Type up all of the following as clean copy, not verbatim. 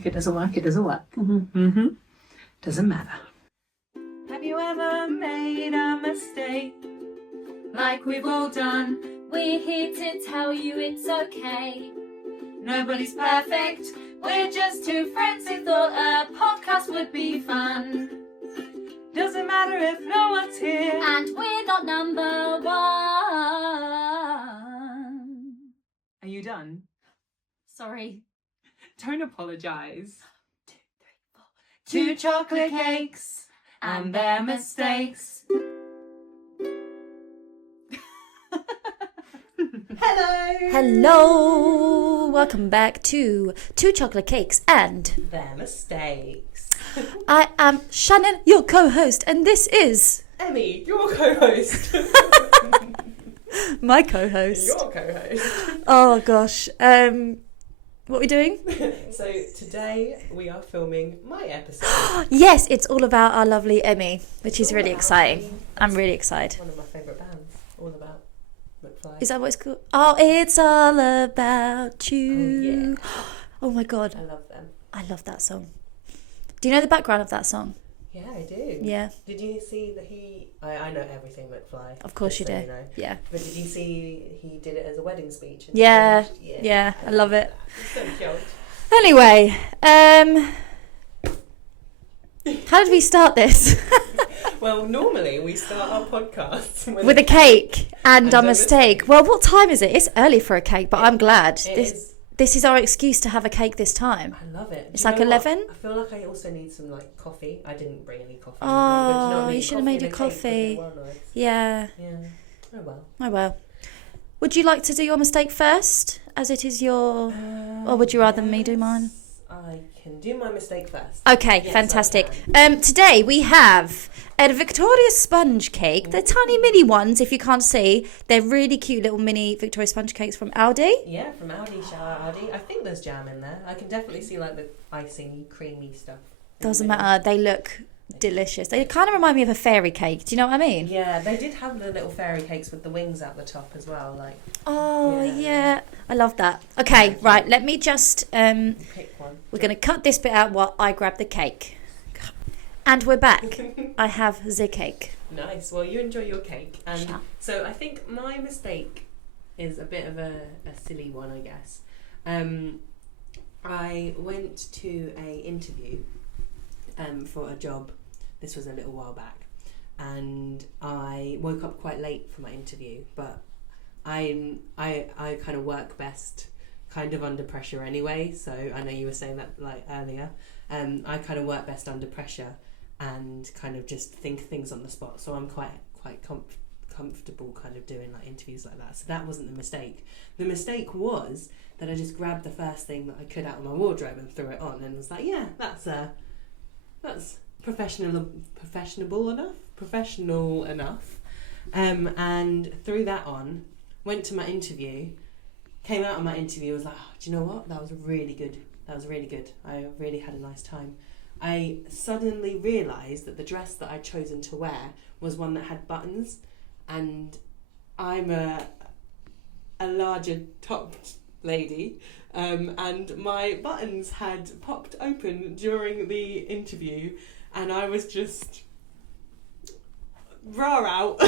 If it doesn't work, it doesn't work. Doesn't matter. Have you ever made a mistake? Like we've all done. We're here to tell you it's okay. Nobody's perfect. We're just two friends who thought a podcast would be fun. Doesn't matter if no one's here. And we're not number one. Are you done? Sorry. Don't apologise. 2 chocolate cakes and their mistakes. Hello! Welcome back to Two Chocolate Cakes and Their mistakes. I am Shannon, your co-host, and this is Emmy, your co-host. my co-host. Your co-host. Oh gosh. What are we doing? So today we are filming my episode. Yes, it's all about our lovely Emmy, which is really exciting. I'm really excited. One of my favourite bands. All about McFly. Is that what it's called? Oh, it's all about you. Oh, yeah. Oh my god. I love them. I love that song. Do you know the background of that song? Yeah, I do. Yeah. Did you see that I know everything McFly. Of course you so do. You know. Yeah. But did you see he did it as a wedding speech? And Yeah. changed? Yeah, I love it. It's so cute. Anyway, how did we start this? Well, normally we start our podcasts With a cake and a a mistake. mistake. Well, what time is it? It's early for a cake, but I'm glad. It This is. this is our excuse to have a cake this time. I love it. It's Do you like know what? 11? I feel like I also need some like coffee. I didn't bring any coffee. Oh, with me, but do you know what I mean? you should have made and your a cake would be coffee. well nice. Yeah. Yeah. Oh well. Oh well. Would you like to do your mistake first, as it is your... Or would you rather me do mine? Yes, I can do my mistake first. Okay, Yes, fantastic. I can. Today we have a Victoria sponge cake. They're tiny mini ones, if you can't see. They're really cute little mini Victoria sponge cakes from Aldi. Yeah, from Aldi, shout out Aldi. I think there's jam in there. I can definitely see like the icing, creamy stuff. in the Doesn't middle. matter. They look delicious. They kind of remind me of a fairy cake. Do you know what I mean? Yeah, they did have the little fairy cakes with the wings at the top as well. Like, Oh, Yeah. yeah. I love that. Okay, right. Let me just... pick one. we're going to cut this bit out while I grab the cake. And we're back. I have the cake. Nice. Well, you enjoy your cake. And Sure. so I think my mistake is a bit of a silly one, I guess. I went to a interview for a job. This was a little while back. And I woke up quite late for my interview, but I kind of work best kind of under pressure anyway. So I know you were saying that like earlier. I kind of work best under pressure and kind of just think things on the spot. So I'm quite comfortable kind of doing like interviews like that. So that wasn't the mistake. The mistake was that I just grabbed the first thing that I could out of my wardrobe and threw it on and was like, yeah, that's professional enough. And threw that on, went to my interview, came out of my interview, was like, oh, do you know what? That was really good. I really had a nice time. I suddenly realised that the dress that I'd chosen to wear was one that had buttons, and I'm a larger topped lady, and my buttons had popped open during the interview, and I was just raw out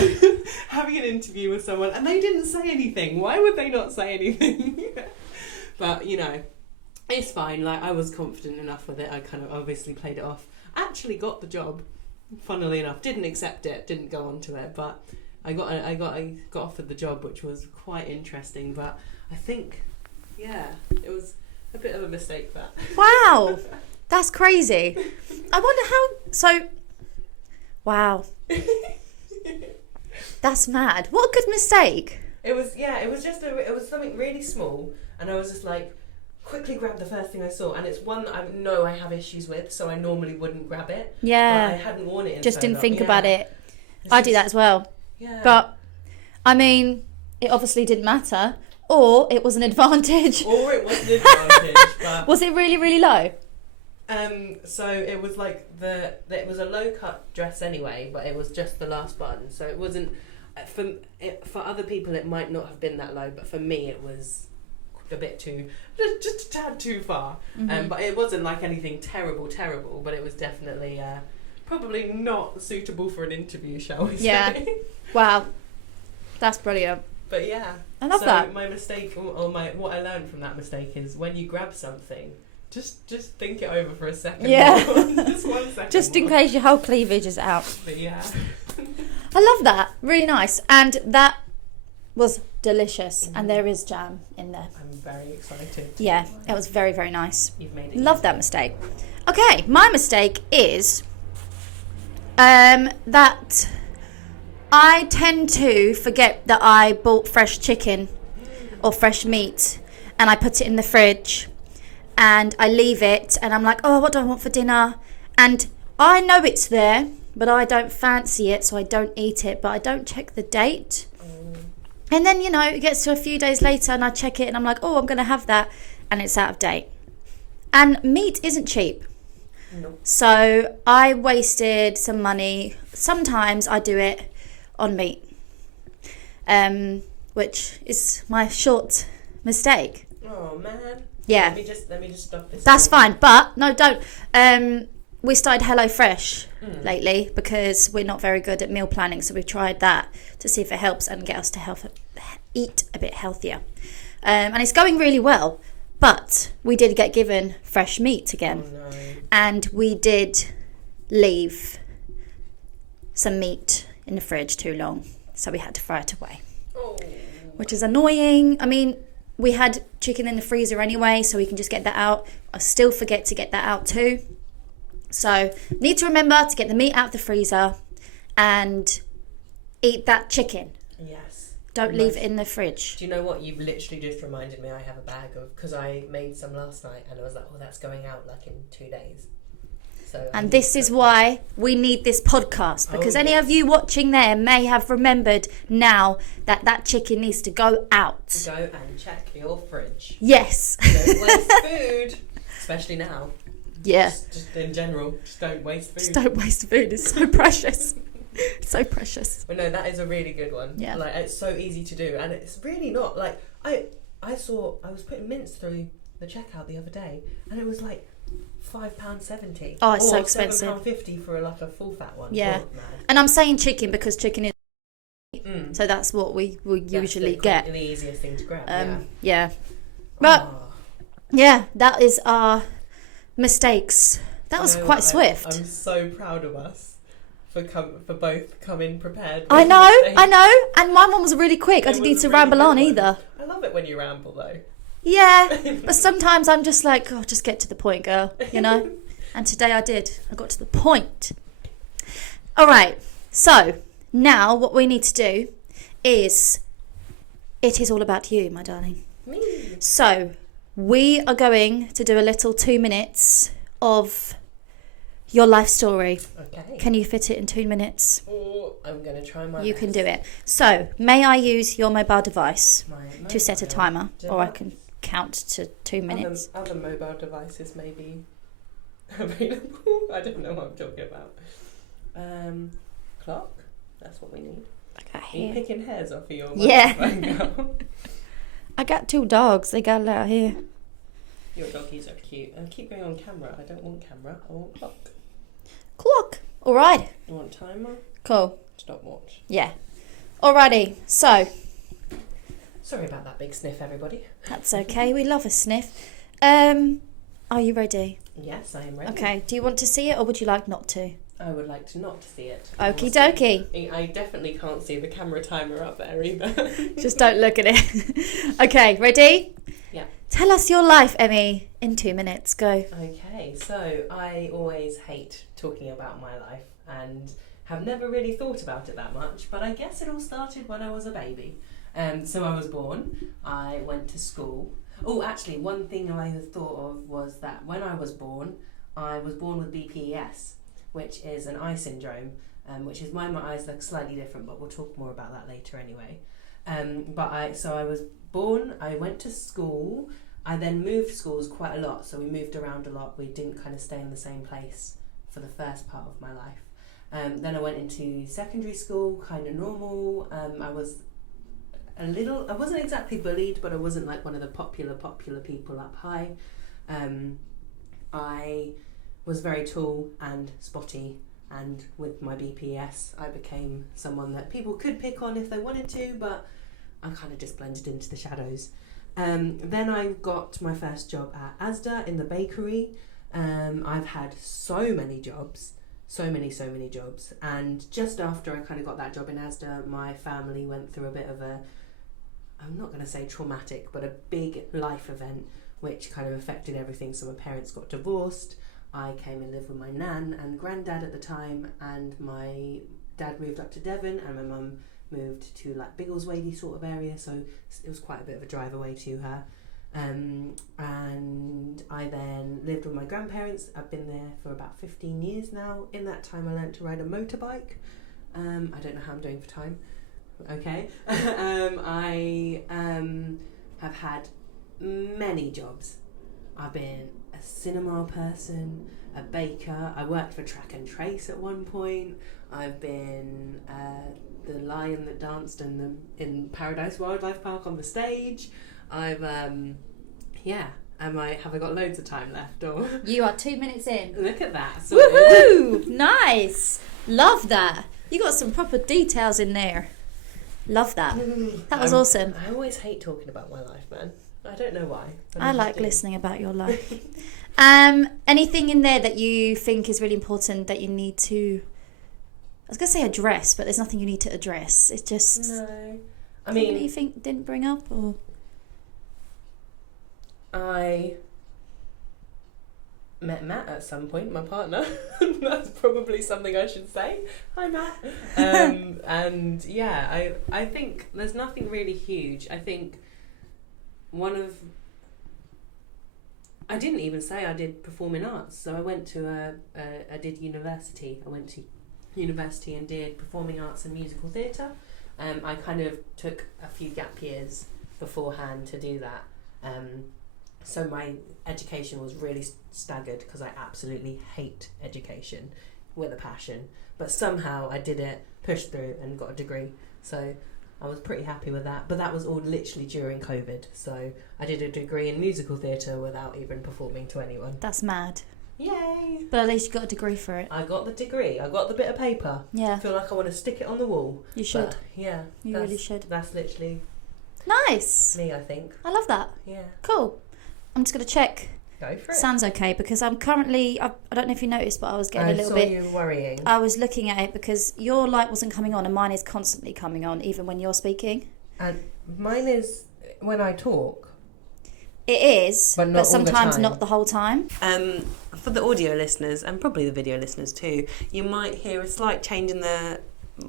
having an interview with someone, and they didn't say anything. Why would they not say anything? But you know, it's fine. Like, I was confident enough with it. I kind of obviously played it off. Actually got the job, funnily enough. Didn't accept it, didn't go on to it, but I got offered the job, which was quite interesting. But I think, yeah, it was a bit of a mistake, that. Wow. That's crazy. I wonder how... So... Wow. That's mad. What a good mistake. It was something really small, and I was just like, quickly grabbed the first thing I saw, and it's one that I know I have issues with, so I normally wouldn't grab it. Yeah. But I hadn't worn it in Just so didn't long. think Yeah. about it. It's I do just- that as well. Yeah. But, I mean, it obviously didn't matter. Or it was an advantage. Or it was an advantage, but Was it really, really low? so it was like it was a low cut dress anyway, but it was just the last button, so it wasn't for other people it might not have been that low, but for me it was a bit too, just a tad too far. Mm-hmm. But it wasn't like anything terrible, but it was definitely probably not suitable for an interview, shall we say? Yeah. Wow. That's brilliant. But yeah. I love so that. my mistake, or what I learned from that mistake is when you grab something, just think it over for a second. Yeah. More. Just 1 second. Just in more. case your whole cleavage is out. But yeah. I love that. Really nice. And that was delicious. And there is jam in there. I'm very excited. Yeah, it was very, very nice. You've made it. Love that mistake. Okay, my mistake is that I tend to forget that I bought fresh chicken or fresh meat and I put it in the fridge and I leave it and I'm like, oh, what do I want for dinner? And I know it's there, but I don't fancy it, so I don't eat it, but I don't check the date. And then, it gets to a few days later and I check it and I'm like, oh, I'm going to have that, and it's out of date. And meat isn't cheap. No. So I wasted some money. Sometimes I do it on meat, which is my short mistake. Oh man. Yeah. Let me just stop this. That's fine, but no, don't. We started HelloFresh lately because we're not very good at meal planning, so we've tried that to see if it helps and get us to eat a bit healthier. And it's going really well, but we did get given fresh meat again. Oh, no. And we did leave some meat in the fridge too long, so we had to throw it away, which is annoying. I mean, we had chicken in the freezer anyway, so we can just get that out. I still forget to get that out too. So need to remember to get the meat out of the freezer and eat that chicken. Yes. Don't leave it in the fridge. Do you know what? You've literally just reminded me I have a bag of, because I made some last night and I was like, oh, that's going out like in 2 days. So And this is why we need this podcast, because any of you watching there may have remembered now that that chicken needs to go out. Go and check your fridge. Yes. Don't waste food, especially now. Yeah. Just in general, just don't waste food. Just don't waste food. It's so precious. So precious. But no, that is a really good one. Yeah. Like, it's so easy to do, and it's really not like I was putting mince through the checkout the other day, and it was like £5.70. Oh, it's or so expensive. £7.50 for like a full fat one. Yeah. Oh, man. And I'm saying chicken because chicken is so that's what we usually get. The easiest thing to grab. Yeah. But Oh. yeah, that is our mistakes. That was You know quite what? swift. I'm so proud of us for both coming prepared. I with know, mistakes. and my one was really quick. I It didn't was need a to really ramble good on one. either. I love it when you ramble though. Yeah, but sometimes I'm just like, oh, just get to the point, girl, And today I did. I got to the point. All right, so now what we need to do is, it is all about you, my darling. Me. So we are going to do a little 2 minutes of your life story. Okay. Can you fit it in 2 minutes? Oh, I'm going to try my You best. can do it. So, may I use your mobile device My to set a mobile timer, or I device. can count to 2 minutes? Other mobile devices may be available. I don't know what I'm talking about. Clock. That's what we need. Okay, Are you here. picking hairs off of your Yeah. microphone now? I got 2 dogs. They got out here. Your doggies are cute. And keep going on camera. I don't want camera. I want clock. Clock. All right. You want timer? Cool. Stopwatch. Yeah. Alrighty. So Sorry about that big sniff, everybody. that's okay. We love a sniff. Are you ready? Yes, I am ready. Okay. Do you want to see it, or would you like not to? I would like to not see it. Okie dokie. I definitely can't see the camera timer up there either. Just don't look at it. Okay. Ready? Yeah. Tell us your life, Emmy, in 2 minutes. Go. Okay, so I always hate talking about my life and have never really thought about it that much, but I guess it all started when I was a baby. So I was born, I went to school. Oh, actually, one thing I thought of was that when I was born with BPES, which is an eye syndrome, which is why my eyes look slightly different, but we'll talk more about that later anyway. So I was born, I went to school, I then moved schools quite a lot, so we moved around a lot. We didn't kind of stay in the same place for the first part of my life. Then I went into secondary school, kind of normal. I was a little. I wasn't exactly bullied, but I wasn't like one of the popular people up high. I was very tall and spotty, and with my BPS, I became someone that people could pick on if they wanted to, but I kind of just blended into the shadows. Then I got my first job at Asda in the bakery. I've had so many jobs, so many jobs, and just after I kind of got that job in Asda, my family went through a bit of a, I'm not going to say traumatic, but a big life event which kind of affected everything. So my parents got divorced, I came and lived with my nan and granddad at the time, and my dad moved up to Devon, and my mum moved to like Biggleswadey sort of area, so it was quite a bit of a drive away to her. And I then lived with my grandparents. I've been there for about 15 years now. In that time I learnt to ride a motorbike. I don't know how I'm doing for time. Okay. I have had many jobs. I've been a cinema person, a baker. I worked for Track and Trace at one point. I've been the lion that danced in Paradise Wildlife Park on the stage. I've have I got loads of time left? Or You are 2 minutes in. look at that! Woohoo! Nice. Love that. You got some proper details in there. Love that. That was awesome. I always hate talking about my life, man. I don't know why. But I just like do. listening about your life. Anything in there that you think is really important that you need to, I was going to say address, but there's nothing you need to address. It's just No, I something that mean, you think didn't bring up, or I met Matt at some point, my partner. That's probably something I should say. Hi, Matt. And yeah, I think there's nothing really huge. I think I didn't even say I did performing arts. So I went to I did university. I went to university and did performing arts and musical theatre. I kind of took a few gap years beforehand to do that. So my education was really staggered because I absolutely hate education with a passion. But somehow I did it, pushed through and got a degree. So I was pretty happy with that. But that was all literally during COVID. So I did a degree in musical theatre without even performing to anyone. that's mad. Yay! But at least you got a degree for it. I got the degree. I got the bit of paper. Yeah, I feel like I want to stick it on the wall. you should. But yeah. You really should. That's literally Nice. me, I think. I love that. Yeah. Cool. I'm just going to check. Go for it. Sounds okay, because I'm currently, I don't know if you noticed, but I was getting a little saw bit, you worrying. I was looking at it because your light wasn't coming on and mine is constantly coming on, even when you're speaking. And mine is when I talk. It is, But not all but the sometimes time. not the whole time. For the audio listeners, and probably the video listeners too, you might hear a slight change in the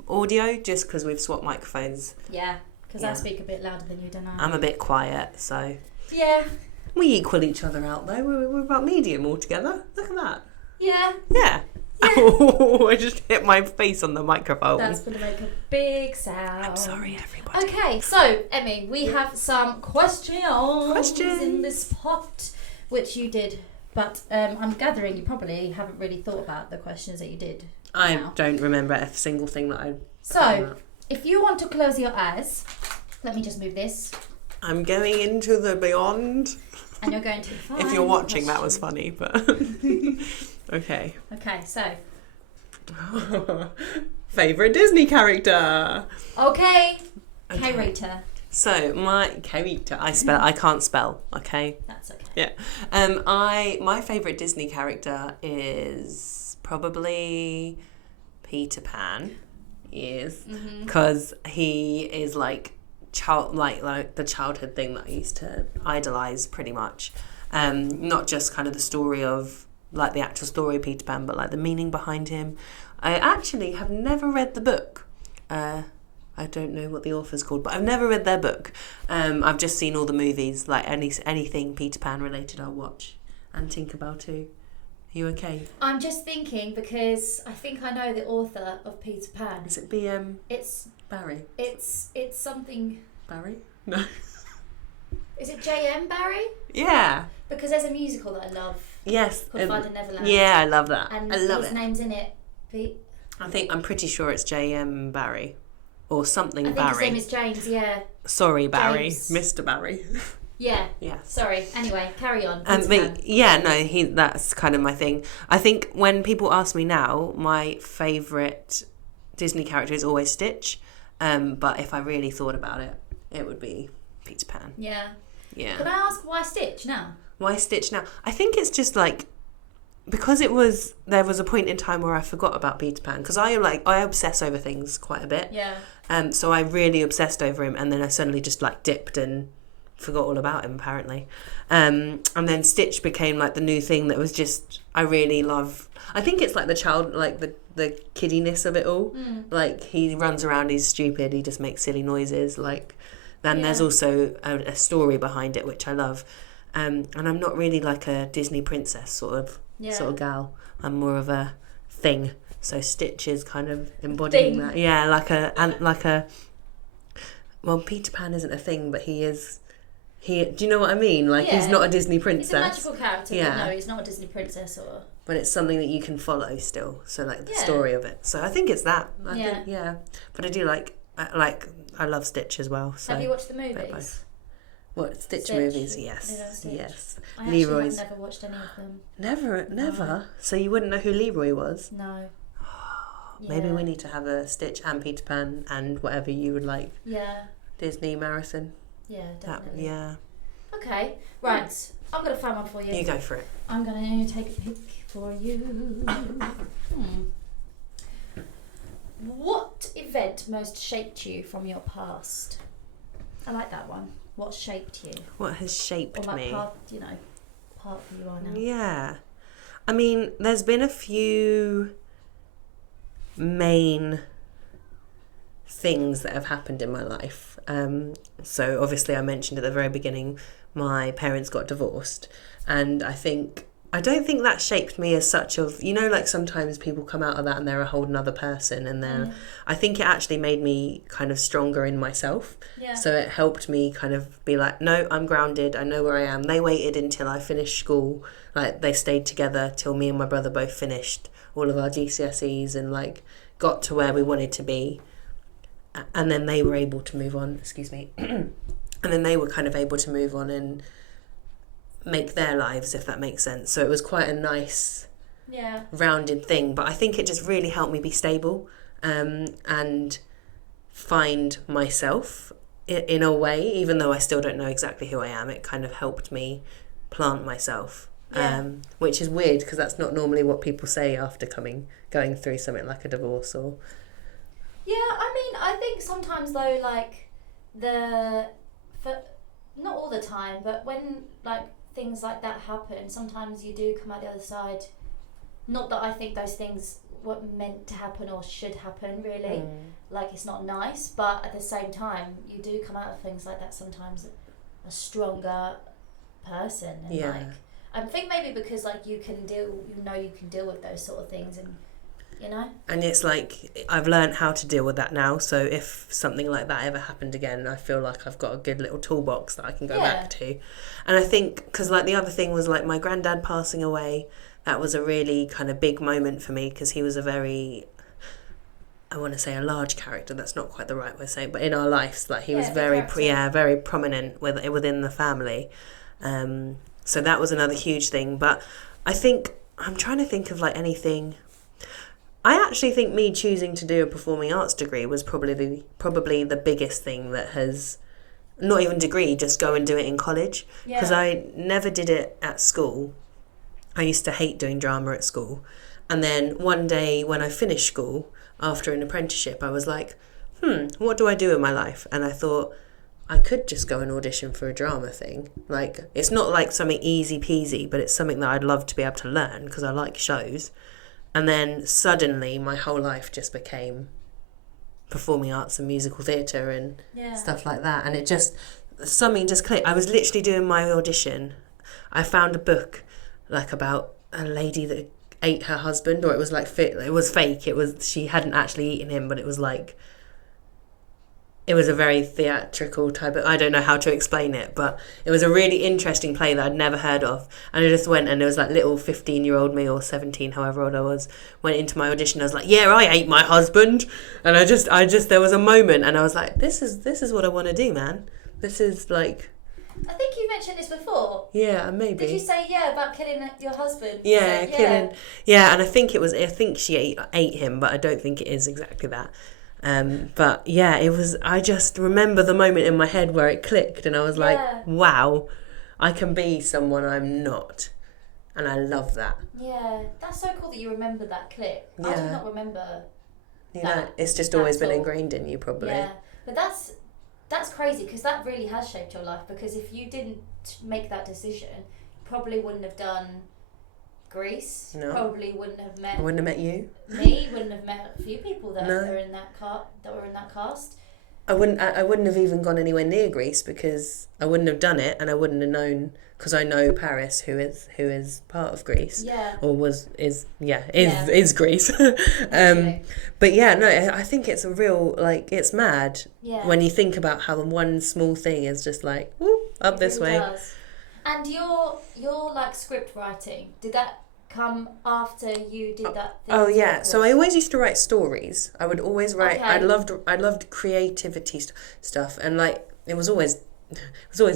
audio just because we've swapped microphones. Yeah, because I Yeah. speak a bit louder than you, don't I? I'm a bit quiet, so... Yeah, We equal each other out though, we're about medium altogether. Look at that. yeah. Yeah. Oh, I just hit my face on the microphone. That's going to make a big sound. I'm sorry, everybody. Okay, so, Emmy, we have some questions in this pot, which you did. But I'm gathering you probably haven't really thought about the questions that you did. I now. don't remember a single thing that I... So, if you want to close your eyes, let me just move this. I'm going into the beyond. And you're going to find If you're watching, that was question. funny, but... Okay. Okay, so. Favourite Disney character? Okay. Okay. K-rater. So, my character... I can't spell, okay? That's okay. Yeah. My favourite Disney character is probably Peter Pan. Yes. Because he is like the childhood thing that I used to idolise pretty much. Not just kind of the story of like the actual story of Peter Pan, but like the meaning behind him. I actually have never read the book. I don't know what the author's called, but I've never read their book. I've just seen all the movies, like anything Peter Pan related I'll watch and Tinkerbell too. Are you okay? I'm just thinking because I think I know the author of Peter Pan. Is it B.M. It's Barry? it's something. Barry? No. Is it J.M. Barrie? Yeah. Because there's a musical that I love Yes. called Finding Neverland. Yeah, I love that. And I love his it. name's in it. I'm pretty sure it's J.M. Barry. or something I think Barry. his name is James, yeah. Sorry, Barry. James. Mr. Barry. Yeah. Yeah. Sorry. Anyway, carry on. That's kind of my thing. I think when people ask me now, my favourite Disney character is always Stitch. But if I really thought about it, it would be Peter Pan. Yeah. Yeah. Can I ask why Stitch now? Why Stitch now? I think it's just like because there was a point in time where I forgot about Peter Pan because I obsess over things quite a bit. Yeah. So I really obsessed over him, and then I suddenly just like dipped and forgot all about him apparently. And then Stitch became like the new thing that was just I really love. I think it's like the child, like the kiddiness of it all. Like he runs around, he's stupid, he just makes silly noises. Like then there's also a story behind it which I love. And I'm not really like a Disney princess sort of gal. I'm more of a thing. So Stitch is kind of embodying that. Yeah, well, Peter Pan isn't a thing, but he is. Do you know what I mean? Like he's not a Disney princess. He's a magical character, but no, he's not a Disney princess or. But it's something that you can follow still. So like the story of it. So I think it's that. I think. But I do I love Stitch as well. So have you watched the movies? What Stitch movies? Yes, yes. I actually have never watched any of them. Never. No. So you wouldn't know who Leroy was? No. Maybe we need to have a Stitch and Peter Pan and whatever you would like. Yeah. Disney marathon. Yeah, definitely. Yeah. Okay, right. I'm going to find one for you. You go for it. I'm going to take a pick for you. What event most shaped you from your past? I like that one. What shaped you? What has shaped me? Part who you are now. Yeah. I mean, there's been a few main things that have happened in my life. So obviously I mentioned at the very beginning my parents got divorced, and I don't think that shaped me as such of, like sometimes people come out of that and they're a whole nother person, and then I think it actually made me kind of stronger in myself. Yeah. So it helped me kind of be like, no, I'm grounded, I know where I am. They waited until I finished school, like they stayed together till me and my brother both finished all of our GCSEs and like got to where we wanted to be, and then they were able to move on, and then they were kind of able to move on and make their lives, if that makes sense. So it was quite a nice rounded thing, but I think it just really helped me be stable and find myself in a way, even though I still don't know exactly who I am. It kind of helped me plant myself, which is weird because that's not normally what people say after going through something like a divorce or. Yeah, I mean, I think sometimes though, like not all the time, but when like things like that happen, sometimes you do come out the other side. Not that I think those things were meant to happen or should happen, really. Like it's not nice, but at the same time, you do come out of things like that sometimes a stronger person. And like, I think maybe because like you can deal with those sort of things, and and it's like I've learned how to deal with that now, so if something like that ever happened again, I feel like I've got a good little toolbox that I can go back to. And I think because like the other thing was like my granddad passing away, that was a really kind of big moment for me because he was a very, I want to say a large character, that's not quite the right way to say it, but in our lives, like he was very very prominent within the family, so that was another huge thing. But I think I'm trying to think of like anything. I actually think me choosing to do a performing arts degree was probably the biggest thing that has, not even degree, just go and do it in college. Because I never did it at school. I used to hate doing drama at school. And then one day when I finished school, after an apprenticeship, I was like, what do I do in my life? And I thought, I could just go and audition for a drama thing. Like, it's not like something easy peasy, but it's something that I'd love to be able to learn because I like shows. And then suddenly my whole life just became performing arts and musical theatre and stuff like that. And something just clicked. I was literally doing my audition. I found a book like about a lady that ate her husband, or it was like it was fake. She hadn't actually eaten him, but it was like it was a very theatrical type of, I don't know how to explain it, but it was a really interesting play that I'd never heard of. And I just went, and it was like little 15-year-old me, or 17, however old I was, went into my audition. I was like, yeah, I ate my husband. And I just there was a moment, and I was like, this is what I want to do, man. This is like... I think you mentioned this before. Yeah, maybe. Did you say, about killing your husband? Yeah, killing... Yeah, and I think she ate him, but I don't think it is exactly that. But yeah, it was, I just remember the moment in my head where it clicked, and I was like, wow, I can be someone I'm not. And I love that. Yeah, that's so cool that you remember that clip. Yeah. I do not remember that. It's just always been ingrained in you, probably. Yeah, but that's crazy, because that really has shaped your life, because if you didn't make that decision, you probably wouldn't have done Greece. No. Probably wouldn't have met. I wouldn't have met you. Me, wouldn't have met a few people that are in that were in that cast. I wouldn't have even gone anywhere near Greece, because I wouldn't have done it, and I wouldn't have known, because I know Paris, who is part of Greece. Yeah. Or is Greece. But yeah, no, I think it's a real, like, it's mad when you think about how one small thing is just like, whoop, up this way. Does. And your like script writing, did that come after you did that thing? Oh yeah, so I always used to write stories. I would always write. Okay. I loved creativity stuff, and like it was always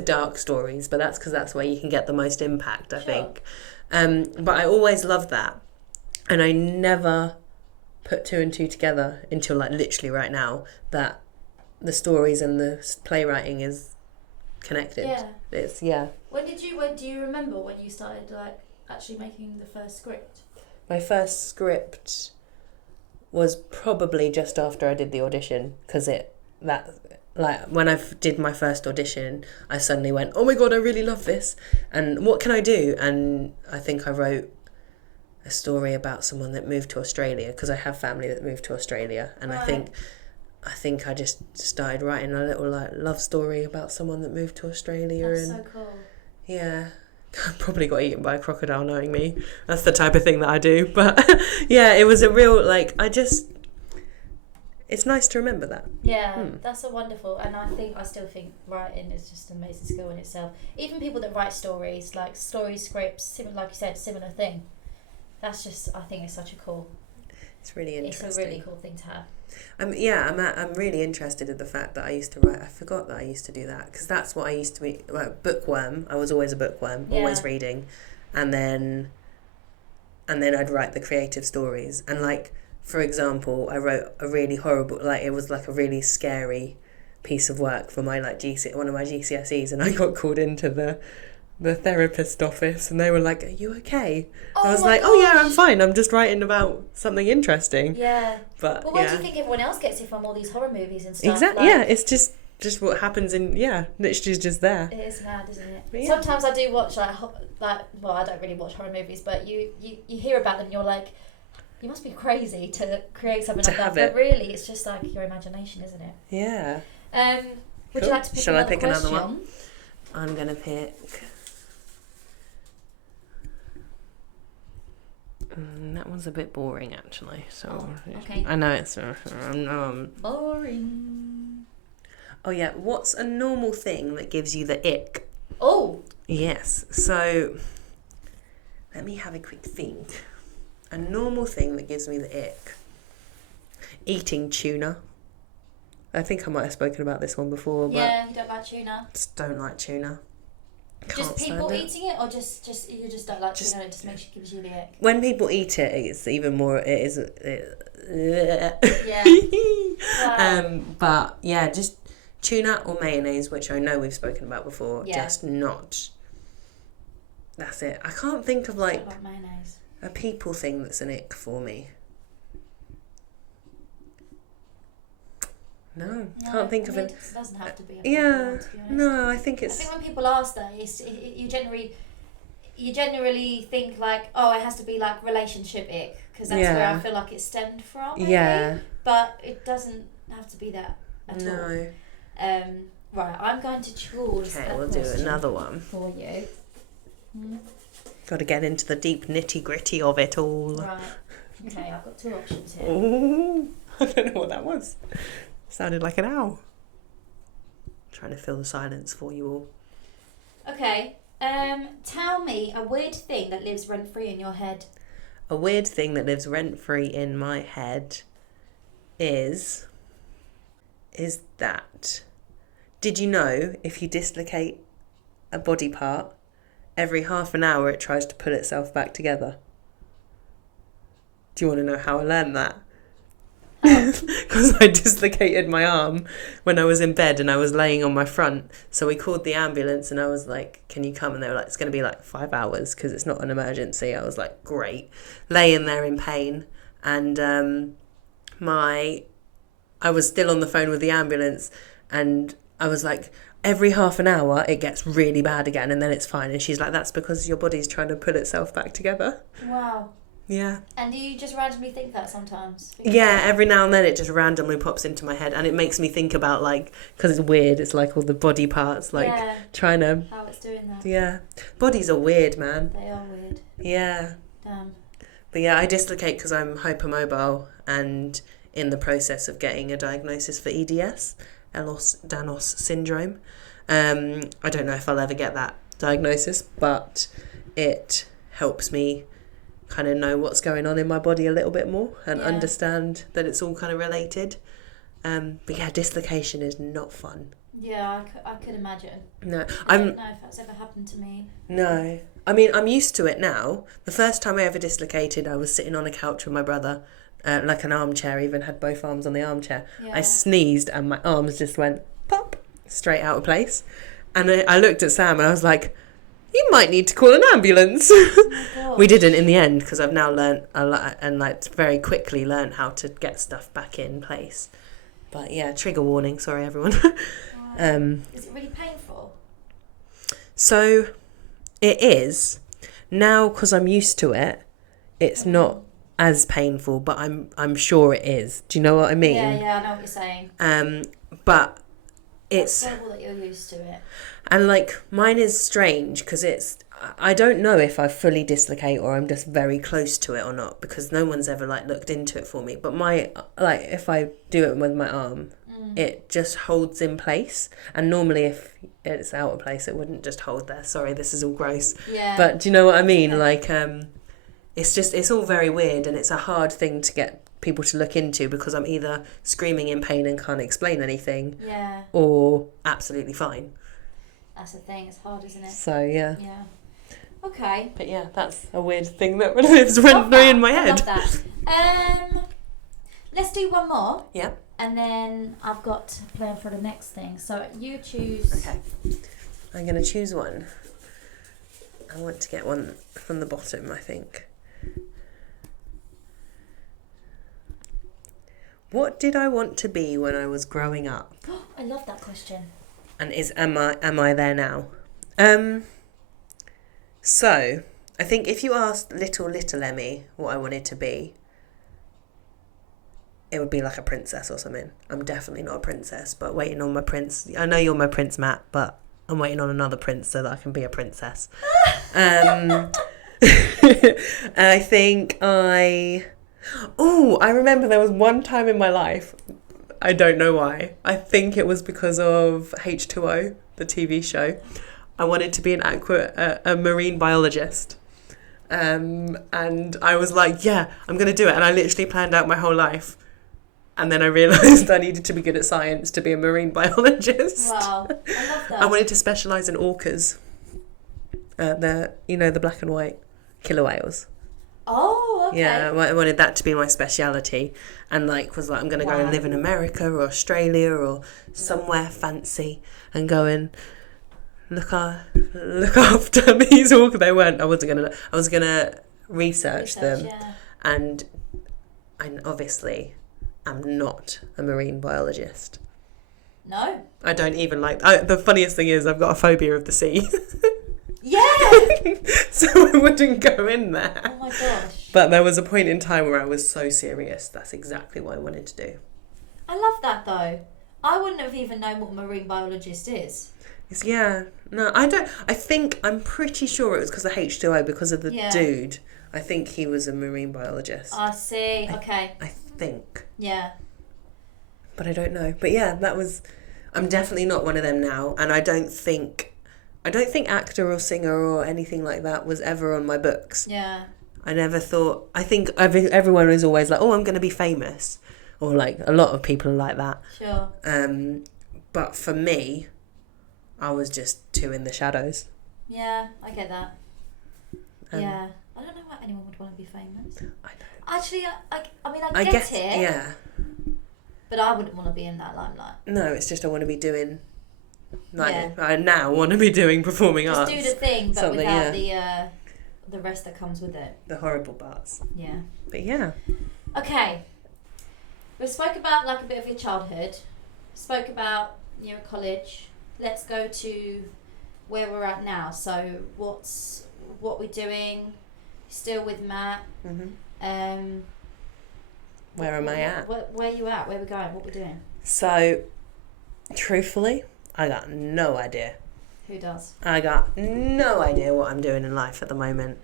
dark stories, but that's because that's where you can get the most impact, I think. But I always loved that, and I never put two and two together until like literally right now, that the stories and the playwriting is connected. Yeah. When do you remember when you started like actually making the first script? My first script was probably just after I did the audition, because when I did my first audition, I suddenly went, oh my god, I really love this, and what can I do? And I think I wrote a story about someone that moved to Australia, because I have family that moved to Australia, and right. I think I just started writing a little like love story about someone that moved to Australia. That's so cool. Yeah. I probably got eaten by a crocodile, knowing me. That's the type of thing that I do. But yeah, it was a real, like, it's nice to remember that. Yeah, that's a wonderful, and I still think writing is just an amazing skill in itself. Even people that write stories, like story scripts, like you said, similar thing. That's just, I think it's such a cool... It's really interesting. It's a really cool thing to have. I'm really interested in the fact that I used to write. I forgot that I used to do that, because that's what I used to be, like, bookworm. I was always a bookworm, always reading, and then I'd write the creative stories. And like, for example, I wrote a really horrible, like, it was like a really scary piece of work for my like one of my GCSEs, and I got called into the therapist office, and they were like, are you okay? I was like, oh yeah, I'm fine, I'm just writing about something interesting. Yeah. But well, where do you think everyone else gets it from, all these horror movies and stuff? Exactly. Like, yeah, it's just what happens literally just there. It is mad, isn't it? Yeah. Sometimes I do watch like well, I don't really watch horror movies, but you hear about them and you're like, you must be crazy to create something like that. But really, it's just like your imagination, isn't it? Yeah. Would you like to pick Shall another I pick question? another one? I'm gonna pick. That one's a bit boring, actually. So okay. I know it's boring. Oh yeah, what's a normal thing that gives you the ick? Oh. Yes. So let me have a quick think. A normal thing that gives me the ick. Eating tuna. I think I might have spoken about this one before. But yeah, you don't like tuna. Just don't like tuna. Just people eating it, or just you just don't like tuna? It just gives you the ick. When people eat it, it's even more. It is. Yeah. Wow. But yeah, just tuna or mayonnaise, which I know we've spoken about before. Yeah. Just not. That's it. I can't think of like mayonnaise. A people thing that's an ick for me. No, can't think of it. It doesn't have to be. Yeah, no, I think it's. I think when people ask that, you generally think like, oh, it has to be like relationship ick, because that's where I feel like it stemmed from. Maybe. Yeah. But it doesn't have to be that at all. Right, I'm going to choose. Okay, we'll do another one for you. Got to get into the deep nitty gritty of it all. Right. Okay, I've got two options here. Ooh, I don't know what that was. Sounded like an owl. trying to fill the silence for you all. Okay. Tell me a weird thing that lives rent-free in your head. A weird thing that lives rent-free in my head is that, did you know if you dislocate a body part, every half an hour it tries to pull itself back together? Do you want to know how I learned that? Because I dislocated my arm when I was in bed and I was laying on my front. So we called the ambulance and I was like, can you come? And they were like, it's going to be like 5 hours because it's not an emergency. I was like, great. Laying there in pain. And I was still on the phone with the ambulance and I was like, every half an hour it gets really bad again and then it's fine. And she's like, that's because your body's trying to pull itself back together. Wow. Yeah. And do you just randomly think that sometimes? Yeah, every now and then it just randomly pops into my head and it makes me think about, like, because it's weird, it's like all the body parts, like, trying to... How it's doing that. Yeah. Bodies are weird, man. They are weird. Yeah. Damn. But yeah, I dislocate because I'm hypermobile and in the process of getting a diagnosis for EDS, Ehlers-Danlos syndrome. I don't know if I'll ever get that diagnosis, but it helps me kind of know what's going on in my body a little bit more and understand that it's all kind of related. But yeah, dislocation is not fun. Yeah, I could imagine. No, I don't know if that's ever happened to me. No. I mean, I'm used to it now. The first time I ever dislocated, I was sitting on a couch with my brother, like an armchair, even had both arms on the armchair. Yeah. I sneezed and my arms just went pop, straight out of place. And I looked at Sam and I was like, you might need to call an ambulance. Oh we didn't in the end because I've now learnt a lot and like very quickly learnt how to get stuff back in place. But yeah, trigger warning. Sorry, everyone. Is it really painful? So it is now because I'm used to it. It's not as painful, but I'm sure it is. Do you know what I mean? Yeah, I know what you're saying. But it's terrible that you're used to it. And like mine is strange because I don't know if I fully dislocate or I'm just very close to it or not because no one's ever like looked into it for me. But if I do it with my arm, it just holds in place. And normally if it's out of place, it wouldn't just hold there. Sorry, this is all gross. Yeah. But do you know what I mean? Yeah. Like it's all very weird and it's a hard thing to get people to look into because I'm either screaming in pain and can't explain anything, or absolutely fine. That's the thing, it's hard, isn't it? So yeah. Yeah. Okay. But yeah, that's a weird thing that lives rent-free in my head. I love that. Let's do one more. Yeah. And then I've got a plan for the next thing. So you choose. Okay. I'm going to choose one. I want to get one from the bottom, I think. What did I want to be when I was growing up? I love that question. And am I there now? So I think if you asked little Emmy what I wanted to be, it would be like a princess or something. I'm definitely not a princess, but waiting on my prince. I know you're my prince, Matt, but I'm waiting on another prince so that I can be a princess. I think I remember there was one time in my life, I don't know why. I think it was because of H2O, the TV show. I wanted to be a marine biologist. And I was like, yeah, I'm going to do it. And I literally planned out my whole life. And then I realised I needed to be good at science to be a marine biologist. Wow, I love that. I wanted to specialise in orcas. The black and white killer whales. Oh, okay. Yeah, I wanted that to be my speciality, and was like, I'm going to go and live in America or Australia or somewhere fancy and go and look after these orcas. I was gonna research them, yeah. And I obviously am not a marine biologist. No. I don't even the funniest thing is I've got a phobia of the sea. Yeah. So I wouldn't go in there. Oh my gosh. But there was a point in time where I was so serious. That's exactly what I wanted to do. I love that though. I wouldn't have even known what a marine biologist is. No, I don't. I'm pretty sure it was because of H2O, because of the dude. I think he was a marine biologist. I see. Okay. I think. Yeah. But I don't know. But yeah, that was I'm definitely not one of them now, and I don't think actor or singer or anything like that was ever on my books. Yeah. I never thought. I think everyone was always like, "Oh, I'm going to be famous," or like a lot of people are like that. Sure. But for me, I was just too in the shadows. Yeah, I get that. Yeah. I don't know why anyone would want to be famous. I know. Actually, I get it. Yeah. But I wouldn't want to be in that limelight. No, it's just I want to be doing. Yeah. I now want to be doing performing Just arts. do the thing, but Something, without the rest that comes with it. The horrible parts. Yeah. But yeah. Okay. We spoke about like a bit of your childhood. Spoke about you're at college. Let's go to where we're at now. So what we're doing? Still with Matt. Mm-hmm. Where am I at? Where you at? Where we going? What we're doing? So, truthfully, I got no idea. Who does? I got no idea what I'm doing in life at the moment.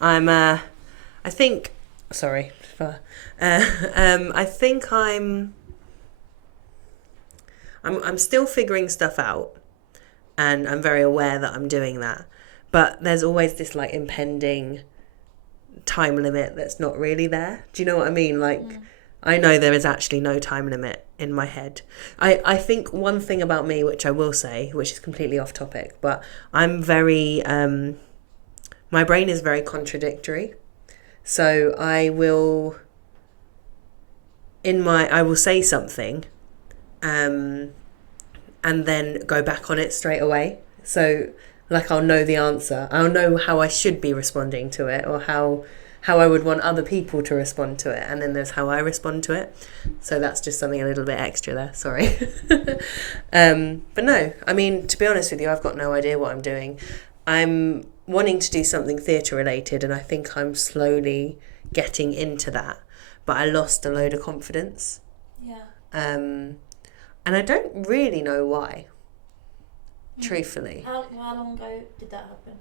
I think I'm still figuring stuff out, and I'm very aware that I'm doing that. But there's always this like impending time limit that's not really there. Do you know what I mean? Like, I know there is actually no time limit in my head. I think one thing about me, which I will say, which is completely off topic, but I'm very, my brain is very contradictory. So I will say something, and then go back on it straight away. So like I'll know the answer. I'll know how I should be responding to it, or how I would want other people to respond to it, and then there's how I respond to it. So that's just something a little bit extra there, sorry. But no, I mean, to be honest with you, I've got no idea what I'm doing. I'm wanting to do something theatre related, and I think I'm slowly getting into that, but I lost a load of confidence. Yeah. And I don't really know why, truthfully. How long ago did that happen?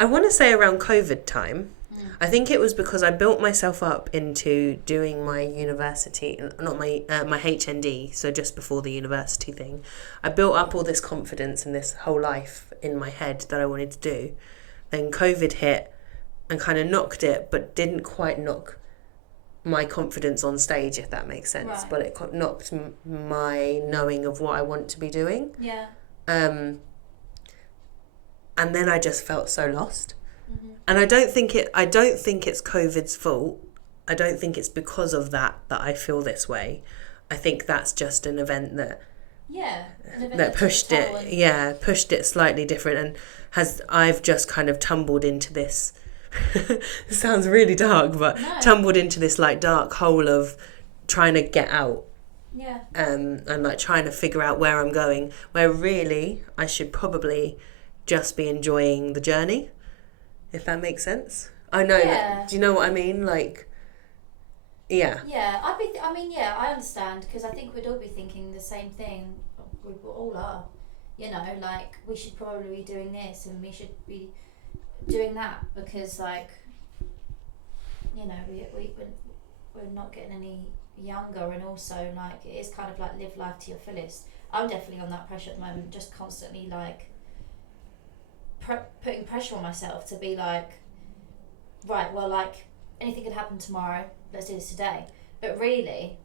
I want to say around COVID time. I think it was because I built myself up into doing my university, not my HND, so just before the university thing. I built up all this confidence and this whole life in my head that I wanted to do. Then COVID hit and kind of knocked it, but didn't quite knock my confidence on stage, if that makes sense. Right. But it knocked my knowing of what I want to be doing. Yeah. And then I just felt so lost. And I don't think it's COVID's fault. I don't think it's because of that I feel this way. I think that's just an event that pushed it slightly different, and I've just kind of tumbled into this. It sounds really dark, but tumbled into this like dark hole of trying to get out. Yeah. And like trying to figure out where I'm going, where really I should probably just be enjoying the journey. If that makes sense. I know. Yeah. Do you know what I mean? Like, yeah. Yeah, I understand, because I think we'd all be thinking the same thing. We all are. You know, like, we should probably be doing this and we should be doing that, because, like, you know, we're not getting any younger, and also, like, it is kind of like live life to your fullest. I'm definitely on that pressure at the moment, just constantly, like, putting pressure on myself to be like, right, well, like, anything could happen tomorrow, let's do this today. But really,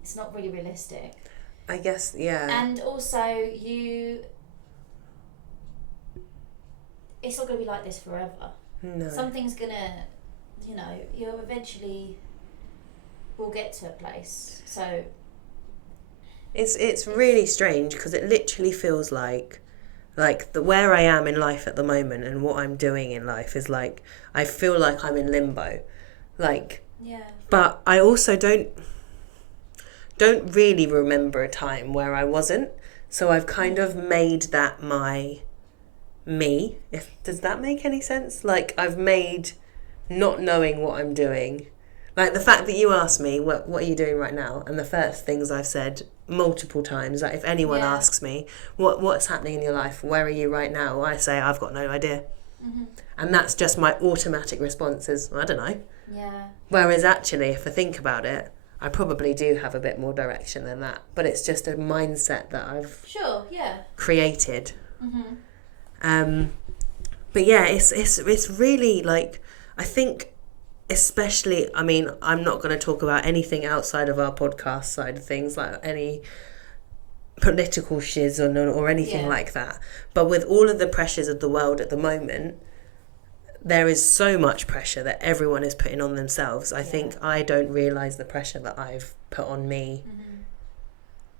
it's not really realistic. I guess, yeah. And also, it's not going to be like this forever. No. Something's going to, you know, you'll eventually will get to a place. So it's really strange, because it literally feels like where I am in life at the moment and what I'm doing in life is like, I feel like I'm in limbo, like, yeah. But I also don't really remember a time where I wasn't, so I've kind of made that me. Does that make any sense? Like, I've made not knowing what I'm doing, like the fact that you asked me what are you doing right now, and the first things I've said multiple times, like if anyone asks me what's happening in your life, where are you right now, I say I've got no idea. And that's just my automatic response is, I don't know. Yeah. Whereas actually, if I think about it, I probably do have a bit more direction than that, but it's just a mindset that I've created. But yeah, it's really like, I think, especially, I mean, I'm not going to talk about anything outside of our podcast side of things, like any political shiz or anything like that. But with all of the pressures of the world at the moment, there is so much pressure that everyone is putting on themselves. I think I don't realise the pressure that I've put on me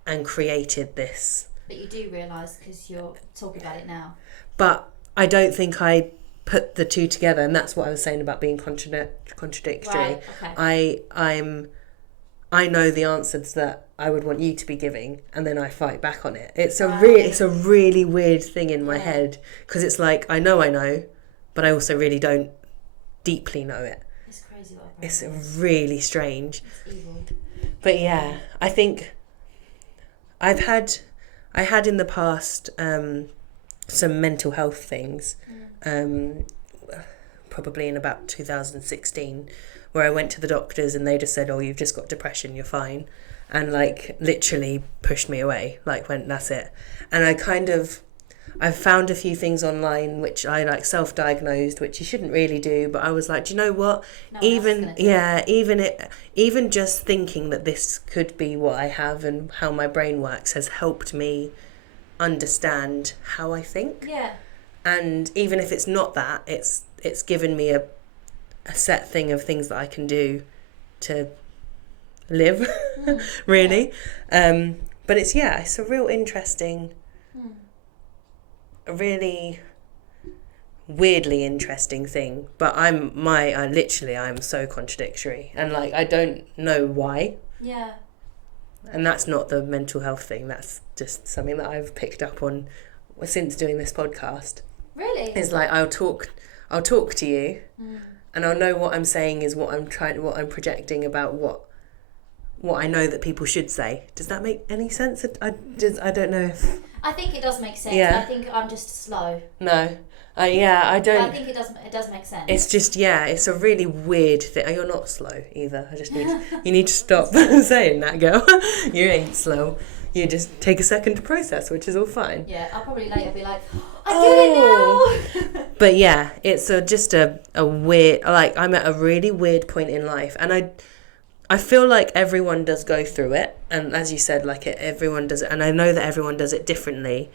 and created this. But you do realise because you're talking about it now. But I don't think I put the two together, and that's what I was saying about being contradictory. Right, okay. I know the answers that I would want you to be giving, and then I fight back on it. It's a really weird thing in my head, because it's like I know, but I also really don't deeply know it. It's crazy what It's really strange. It's evil. But yeah, I think I had in the past some mental health things, probably in about 2016, where I went to the doctors and they just said, oh, you've just got depression, you're fine, and like literally pushed me away, like went, that's it. And I've found a few things online which I like self-diagnosed, which you shouldn't really do, but I was like, do you know what, even just thinking that this could be what I have and how my brain works has helped me understand how I think. And even if it's not that, it's given me a set thing of things that I can do to live, really. But it's a real interesting, a really weirdly interesting thing. But I'm so contradictory, and like I don't know why. And that's not the mental health thing. That's just something that I've picked up on since doing this podcast. Really? It's like I'll talk to you, and I'll know what I'm saying is what I'm projecting about what I know that people should say. Does that make any sense? I don't know if. I think it does make sense. Yeah. I think I'm just slow. No. I don't. But I think it does make sense. It's just it's a really weird thing. You're not slow either. You need to stop saying that, girl. You ain't slow. You just take a second to process, which is all fine. Yeah, I'll probably later be like, I get it now. But yeah, it's just a weird, like I'm at a really weird point in life, and I feel like everyone does go through it, and as you said, like everyone does it, and I know that everyone does it differently,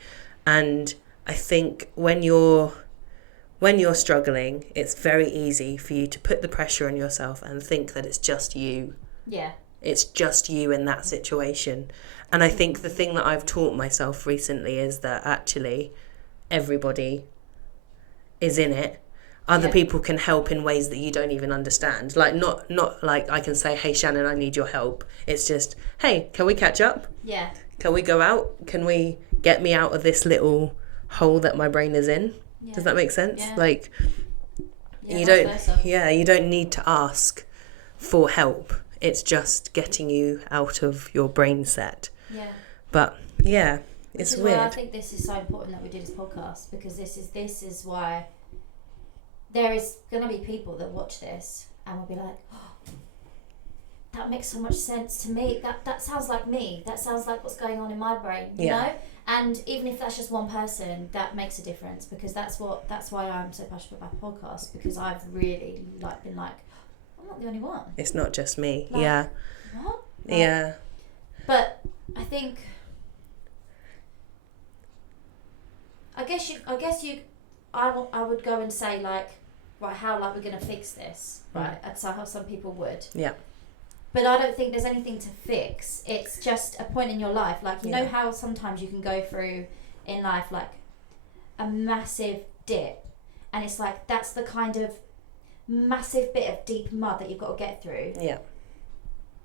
and I think when you're struggling, it's very easy for you to put the pressure on yourself and think that it's just you. Yeah. It's just you in that situation. And I think the thing that I've taught myself recently is that actually everybody is in it. Other people can help in ways that you don't even understand. Like not like I can say, hey Shannon, I need your help. It's just, hey, can we catch up? Yeah. Can we go out? Can we get me out of this little hole that my brain is in? Yeah. Does that make sense? Yeah. Like you don't need to ask for help. It's just getting you out of your brain set. Yeah. But yeah, it's weird. I think this is so important that we do this podcast, because this is why there is going to be people that watch this and will be like, oh, that makes so much sense to me. That sounds like me. That sounds like what's going on in my brain. You know? And even if that's just one person, that makes a difference, because that's why I'm so passionate about podcasts, because I've really been like, I'm not the only one. It's not just me. Like, yeah. What? Yeah. But I think, I would go and say like, right, how like we're gonna fix this, right? That's how some people would. Yeah. But I don't think there's anything to fix. It's just a point in your life. Like, you know how sometimes you can go through in life like a massive dip, and it's like that's the kind of massive bit of deep mud that you've got to get through. Yeah.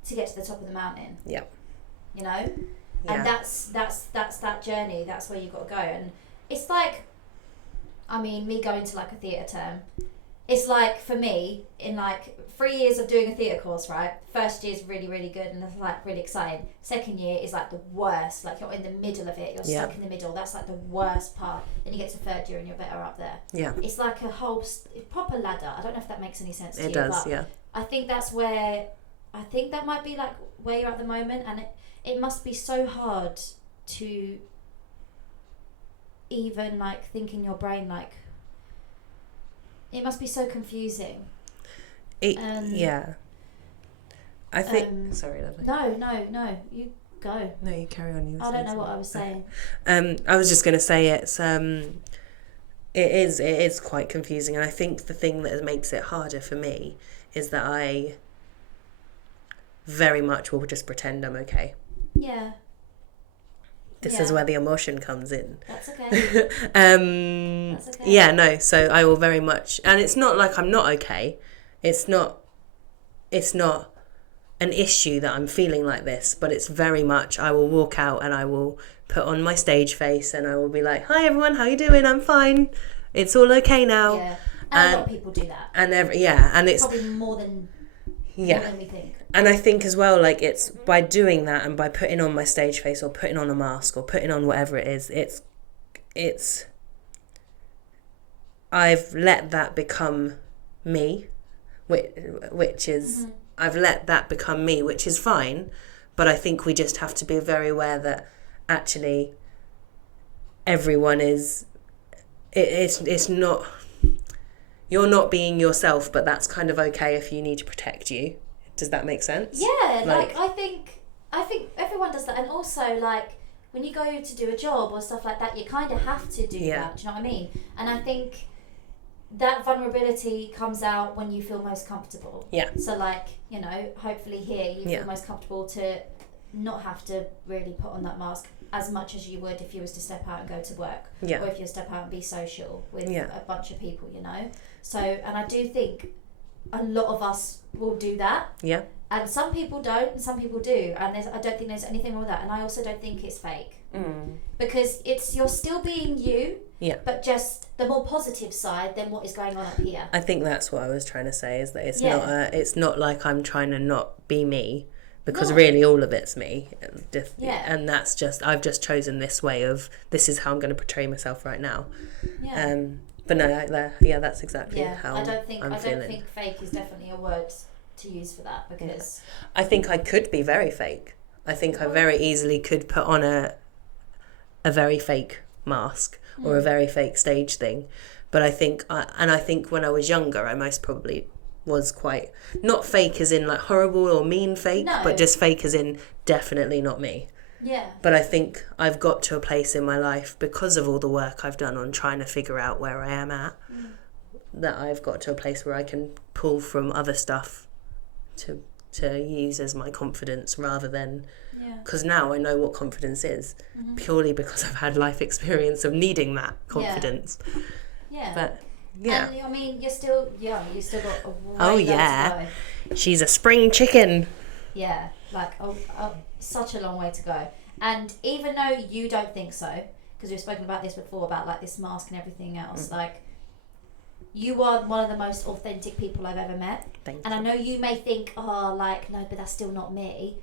To get to the top of the mountain. Yeah. You know? Yeah. And that's that journey. That's where you've got to go. And it's like, I mean, me going to like a theatre term, it's like, for me, in like 3 years of doing a theatre course, right? First year is really, really good and it's like really exciting. Second year is like the worst. Like you're in the middle of it. You're stuck in the middle. That's like the worst part. Then you get to third year and you're better up there. Yeah. It's like a whole proper ladder. I don't know if that makes any sense to you. It does, yeah. I think that's where I think that might be like where you're at the moment, and it must be so hard to even like think in your brain, like it must be so confusing. Yeah. I think sorry, lovely. No, you go. No, you carry on. I don't know what I was saying. I was just going to say it is quite confusing, and I think the thing that makes it harder for me is that I very much will just pretend I'm okay. Yeah. This is where the emotion comes in. That's okay. That's okay. Yeah, no, so I will very much, and it's not like I'm not okay. It's not an issue that I'm feeling like this, but it's very much I will walk out and I will put on my stage face and I will be like, "Hi everyone, how you doing? I'm fine. It's all okay now." Yeah. And a lot of people do that. And and it's probably more than we think. And I think as well, like, it's by doing that and by putting on my stage face or putting on a mask or putting on whatever it is, it's I've let that become me, which is I've let that become me, which is fine, but I think we just have to be very aware that actually everyone is it's not, you're not being yourself, but that's kind of okay if you need to protect you. Does that make sense? Yeah, like I think everyone does that, and also like when you go to do a job or stuff like that, you kind of have to do that. Do you know what I mean? And I think that vulnerability comes out when you feel most comfortable. Yeah. So like, you know, hopefully here you feel most comfortable to not have to really put on that mask as much as you would if you was to step out and go to work. Yeah. Or if you step out and be social with a bunch of people, you know. So, and I do think a lot of us will do that. Yeah. And some people don't, and some people do. And I don't think there's anything wrong with that. And I also don't think it's fake. Because you're still being you, but just the more positive side than what is going on up here. I think that's what I was trying to say, is that it's not like I'm trying to not be me, because really all of it's me. And that's just, I've just chosen this way of, this is how I'm going to portray myself right now. Yeah. But no, that's exactly how I'm feeling. I don't think fake is definitely a word to use for that, because I think I could be very fake. I think I very easily could put on a very fake mask or a very fake stage thing. But I think when I was younger, I most probably was quite, not fake as in like horrible or mean fake, but just fake as in definitely not me. Yeah. But I think I've got to a place in my life, because of all the work I've done on trying to figure out where I am at, that I've got to a place where I can pull from other stuff to use as my confidence, rather than, because now I know what confidence is, purely because I've had life experience of needing that confidence. Yeah. But and I mean, you're still young. You still got a way to go. She's a spring chicken. Yeah, like such a long way to go. And even though you don't think so, because we've spoken about this before, about like this mask and everything else, like, you are one of the most authentic people I've ever met. Thank you. And I know you may think, oh, like, no, but that's still not me.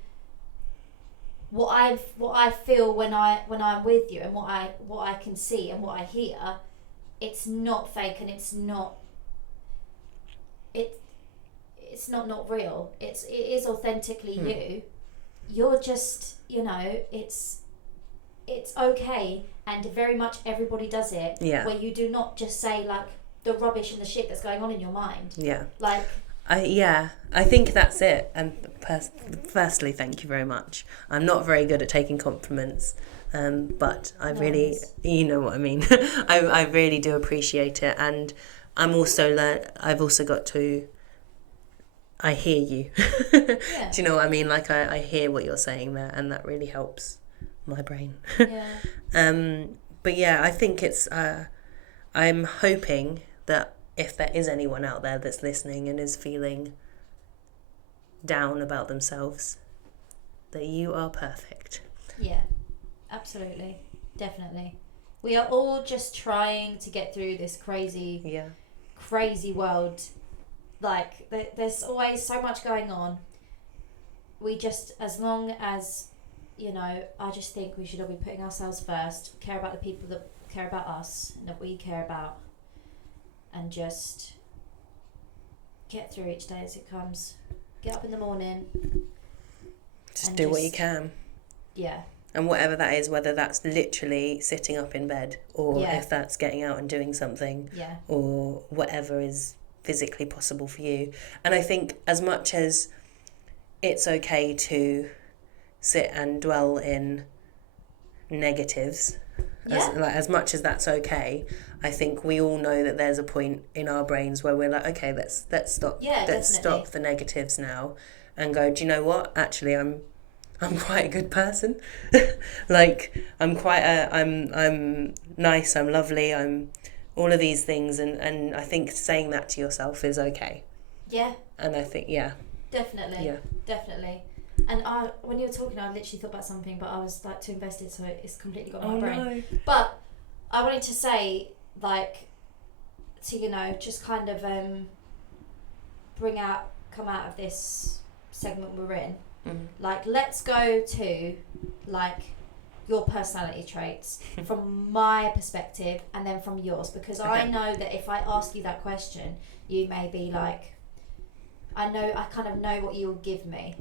What I feel when I'm with you, and what I can see and what I hear, it's not fake, and it's not real. It is authentically you. You're just, you know, it's okay, and very much everybody does it. Yeah. Where you do not just say like the rubbish and the shit that's going on in your mind. Yeah. Like. I think that's it. And firstly, thank you very much. I'm not very good at taking compliments, but I really, you know what I mean. I really do appreciate it, and I've also got to. I hear you. Do you know what I mean? Like I hear what you're saying there, and that really helps my brain. But yeah, I think it's. I'm hoping that if there is anyone out there that's listening and is feeling down about themselves, that you are perfect. Yeah, absolutely, definitely. We are all just trying to get through this crazy world. Like, there's always so much going on. We just, as long as, you know, I just think we should all be putting ourselves first, care about the people that care about us and that we care about, and just get through each day as it comes. Get up in the morning. Just do what you can. Yeah. And whatever that is, whether that's literally sitting up in bed or Yeah. if that's getting out and doing something or whatever is physically possible for you. And I think as much as it's okay to sit and dwell in negatives, as much as that's okay, I think we all know that there's a point in our brains where we're like, okay, let's stop. Let's stop the negatives now and go, do you know what? Actually, I'm quite a good person. Like, I'm nice, I'm lovely, I'm all of these things. And I think saying that to yourself is okay. Yeah. And I think, Definitely. Yeah. Definitely. And when you were talking, I literally thought about something, but I was like too invested, so it's completely got my brain. No. But I wanted to say, like, to, just kind of come out of this segment we're in. Like, let's go to, like, your personality traits from my perspective and then from yours, because I know that if I ask you that question, you may be like, I kind of know what you'll give me.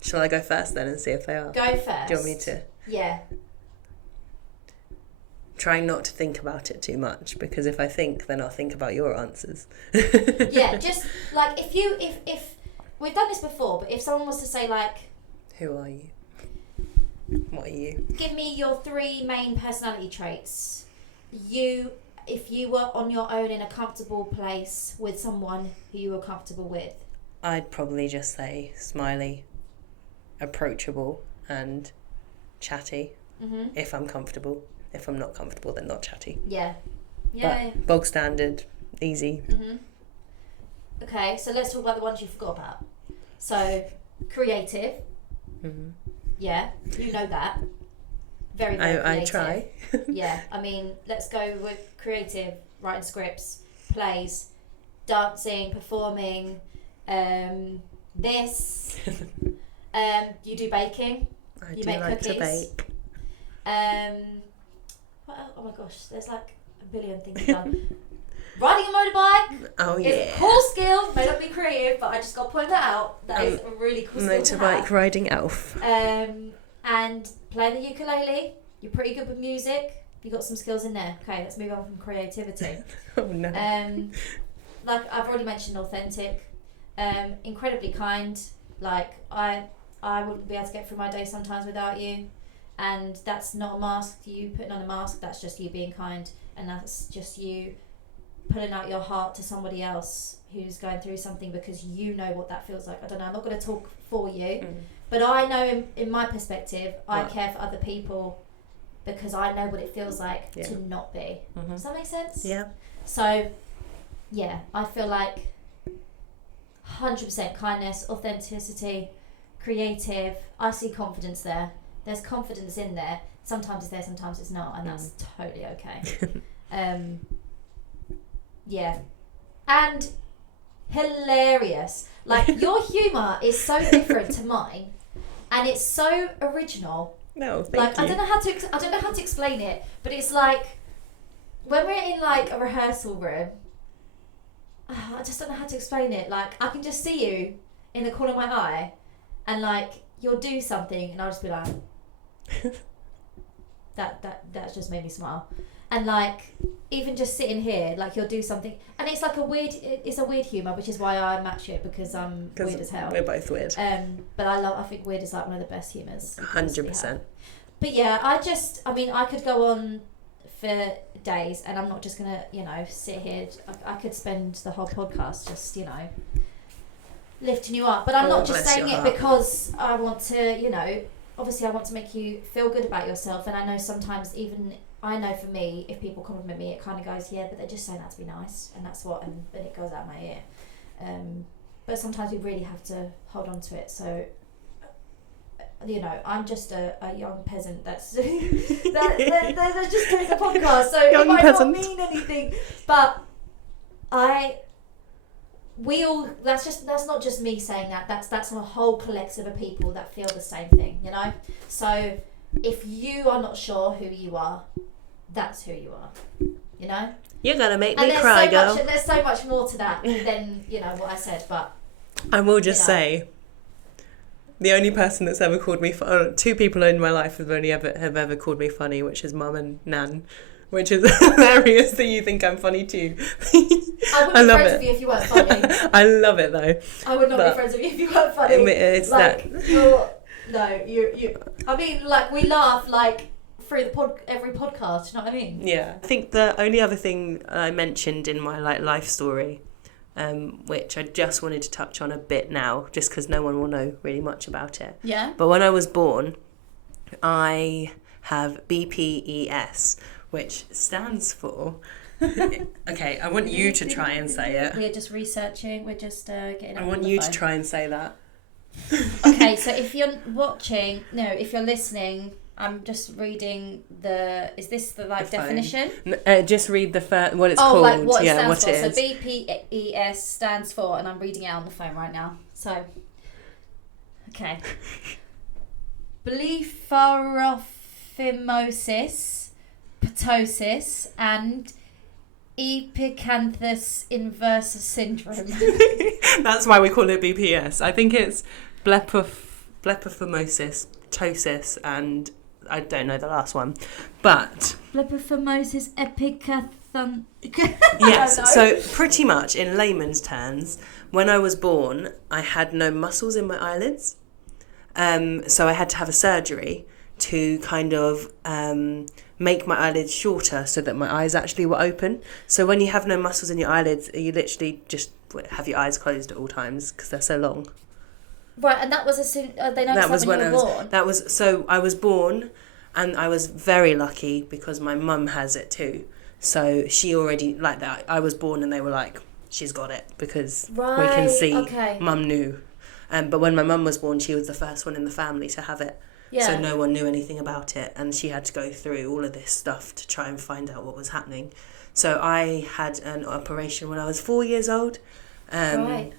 Shall I go first then and see if they are? Go first. Do you want me to? Yeah. Trying not to think about it too much, because if I think, then I'll think about your answers. Yeah, just like if we've done this before, but if someone was to say, like, who are you? What are you? Give me your 3 main personality traits. If you were on your own in a comfortable place with someone who you were comfortable with. I'd probably just say smiley, approachable, and chatty. If I'm comfortable. If I'm not comfortable, then not chatty. Yeah. But bog standard, easy. Okay, so let's talk about the ones you forgot about. So, creative. Yeah, you know that. Very, very creative. I try. Yeah, I mean, let's go with creative, writing scripts, plays, dancing, performing, this. You do baking. You make like cookies. To bake. What else? Oh my gosh, there's like a billion things you've done. Riding a motorbike. Oh yeah. It's a cool skill. May not be creative, but I just got to point that out. That is a really cool skill to have. Motorbike riding elf. And playing the ukulele. You're pretty good with music. You got some skills in there. Okay, let's move on from creativity. Oh no. Like I've already mentioned, authentic. Incredibly kind. Like I wouldn't be able to get through my day sometimes without you. And that's not a mask, you putting on a mask, that's just you being kind, and that's just you putting out your heart to somebody else who's going through something, because you know what that feels like. I don't know, I'm not going to talk for you, but I know in my perspective, I care for other people because I know what it feels like to not be. Does that make sense? Yeah. So, yeah, I feel like 100% kindness, authenticity, creative, I see confidence there. There's confidence in there. Sometimes it's there, sometimes it's not, and that's totally okay. Yeah. And hilarious. Like, your humour is so different to mine, and it's so original. No, thank like, you. I don't know how to explain it, but it's like when we're in like a rehearsal room. I just don't know how to explain it. Like, I can just see you in the corner of my eye, and like you'll do something, and I'll just be like. That's just made me smile. And like even just sitting here, like you'll do something, and it's like it's a weird humour, which is why I match it, because I'm weird as hell. We're both weird. But I think weird is like one of the best humours. 100%. But yeah, I could go on for days, and I'm not just gonna sit here. I could spend the whole podcast just lifting you up, but I'm not just saying it because I want to obviously I want to make you feel good about yourself, and I know sometimes for me, if people compliment me, it kind of goes, yeah, but they're just saying that to be nice, and that's what, and then it goes out my ear. But sometimes we really have to hold on to it. So, I'm just a young peasant that's that's just doing the podcast, so it might not mean anything, but that's not just me saying that, that's a whole collective of people that feel the same thing, so if you are not sure who you are, that's who you are, you're gonna make me cry, girl. There's so much more to that than what I said, but I will just say The only person that's ever called me two people in my life have ever called me funny, which is Mum and Nan, which is hilarious that you think I'm funny too. I wouldn't be friends with you if you weren't funny. I love it though. I would not be friends with you if you weren't funny. It's like, you. I mean, like, we laugh like through every podcast. You know what I mean? Yeah. I think the only other thing I mentioned in my life story, which I just wanted to touch on a bit now, just because no one will know really much about it. Yeah. But when I was born, I have BPES, which stands for. Okay, I want you to try and say it. We're just researching. We're just getting. I want you to try and say that. Okay, so if you're if you're listening, I'm just reading is this the definition? Just read what it's called. Like what it yeah, stands what for. it is. So BPES stands for, and I'm reading it on the phone right now. So, okay. Blepharophimosis, ptosis, and epicanthus inversa syndrome. That's why we call it BPS. I think it's blepharophimosis, ptosis, and I don't know the last one, but blepharophimosis epicanthus. Yes. So pretty much in layman's terms, when I was born, I had no muscles in my eyelids, so I had to have a surgery to kind of make my eyelids shorter so that my eyes actually were open. So when you have no muscles in your eyelids, you literally just have your eyes closed at all times because they're so long. Right, and that was as soon they noticed that when you were born. I was born, and I was very lucky because my mum has it too. So she already like that. I was born, and they were like, "She's got it," because we can see. Okay. Mum knew, but when my mum was born, she was the first one in the family to have it. Yeah. So no one knew anything about it, and she had to go through all of this stuff to try and find out what was happening. So I had an operation when I was 4 years old. Right.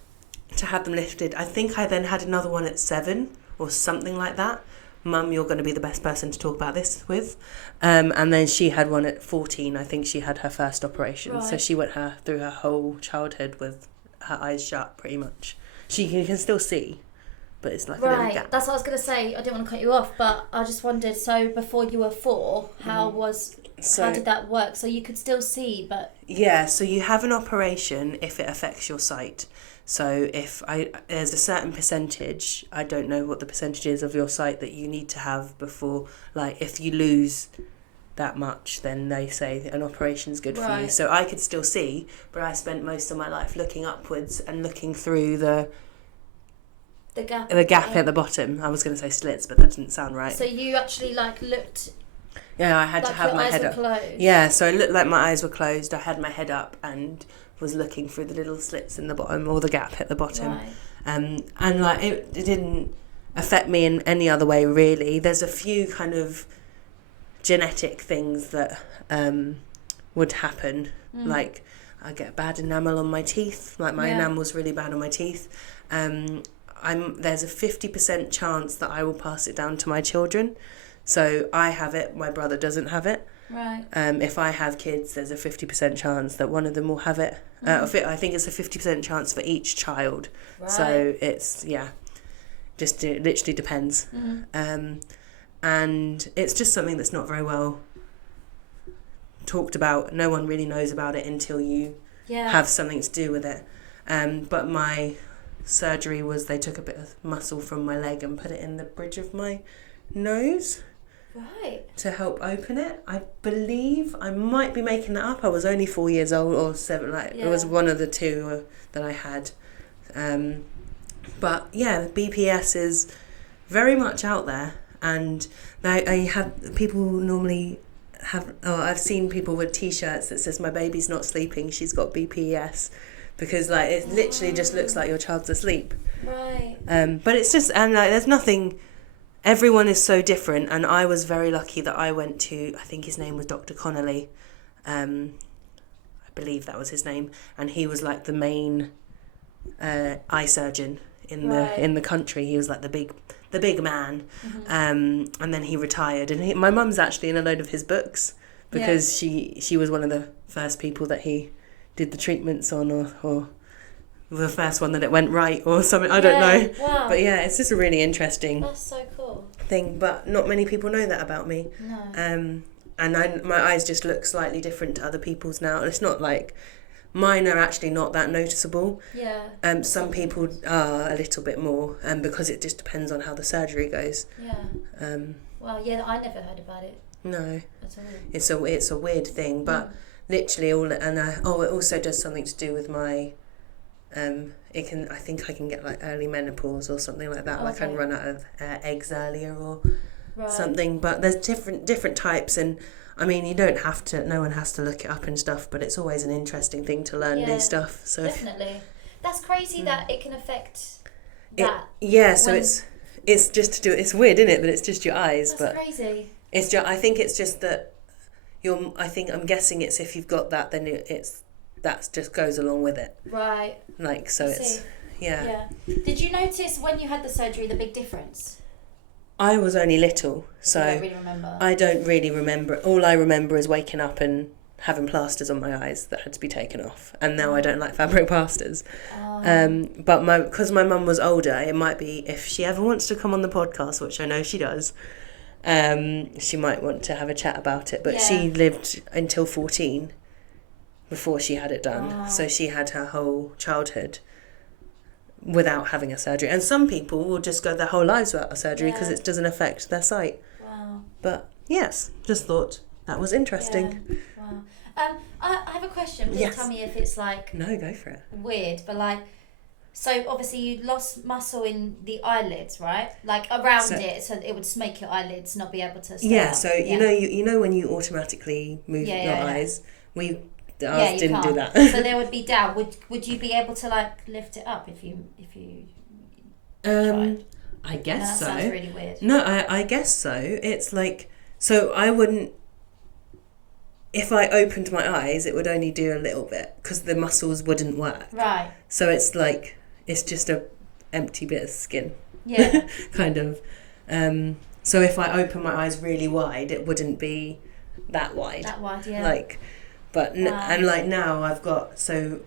To have them lifted. I think I then had another one at 7 or something like that. Mum, you're going to be the best person to talk about this with. And then she had one at 14. I think she had her first operation. Right. So she went through her whole childhood with her eyes shut, pretty much. You can still see, but it's like a little gap. That's what I was going to say. I didn't want to cut you off, but I just wondered, so before you were 4, how did that work? So you could still see, but... Yeah, so you have an operation if it affects your sight. So there's a certain percentage, I don't know what the percentage is of your sight that you need to have before, like if you lose that much, then they say an operation's good for you. So I could still see, but I spent most of my life looking upwards and looking through the gap at the bottom. I was going to say slits, but that didn't sound right. So you actually looked... Yeah, I had to have my head up. Closed. Yeah, so it looked like my eyes were closed. I had my head up and was looking through the little slits in the bottom or the gap at the bottom. Right. And it didn't affect me in any other way really. There's a few kind of genetic things that would happen. Like I get bad enamel on my teeth. Like my enamel's really bad on my teeth. There's a 50% chance that I will pass it down to my children. So I have it, my brother doesn't have it. Right. If I have kids, there's a 50% chance that one of them will have it. I think it's a 50% chance for each child. Right. So it's, it literally depends. And it's just something that's not very well talked about. No one really knows about it until you have something to do with it. But my surgery was they took a bit of muscle from my leg and put it in the bridge of my nose. Right. To help open it. I believe, I might be making that up. I was only 4 years old or 7. It was one of the two that I had. But yeah, BPS is very much out there, and I have people normally have. I've seen people with T-shirts that says "My baby's not sleeping. She's got BPS," because it literally just looks like your child's asleep. Right. But it's just there's nothing. Everyone is so different, and I was very lucky that I went to, I think his name was Dr. Connolly, I believe that was his name, and he was like the main eye surgeon in the country. He was like the big man, and then he retired. And my mum's actually in a load of his books because she was one of the first people that he did the treatments on, or the first one that it went right or something. I don't know. Wow. But yeah, it's just a really interesting That's so cool. thing. But not many people know that about me. No. And my eyes just look slightly different to other people's now. And it's not like mine are actually not that noticeable. Yeah. Some people are a little bit more, because it just depends on how the surgery goes. Yeah. Well, yeah, I never heard about it No, at all. it's a weird thing, but literally it also does something to do with my, I think I can get like early menopause or something like that. Like I can run out of eggs earlier or something. But there's different types, and I mean you don't have to. No one has to look it up and stuff. But it's always an interesting thing to learn new stuff. So definitely, that's crazy that it can affect that. So it's just to do. It's weird, isn't it? But it's just your eyes. That's crazy. It's just. I think it's just that I'm guessing it's if you've got that, then that just goes along with it. Right. Like so, it's yeah. Did you notice when you had the surgery the big difference? I was only little, so I don't really remember. I don't really remember. All I remember is waking up and having plasters on my eyes that had to be taken off, and now I don't like fabric plasters. But because my mum was older, it might be if she ever wants to come on the podcast, which I know she does. She might want to have a chat about it, but she lived until 14 before she had it done, so she had her whole childhood without having a surgery. And some people will just go their whole lives without a surgery because it doesn't affect their sight. Wow. But yes, just thought that was interesting. Yeah. Wow. I have a question. Please tell me if it's like no, go for it. Weird, but like, so obviously you lost muscle in the eyelids, right? Like around it, so it would make your eyelids not be able to stay up. So you know when you automatically move your eyes, ours didn't do that. So they would be down. Would you be able to like lift it up if you tried? I guess so. That sounds really weird. No, I guess so. It's like, so I wouldn't. If I opened my eyes, it would only do a little bit because the muscles wouldn't work. Right. So it's like it's just a empty bit of skin. Yeah. Kind of. So if I open my eyes really wide, it wouldn't be that wide. That wide, yeah. Like, but and like now I've got, so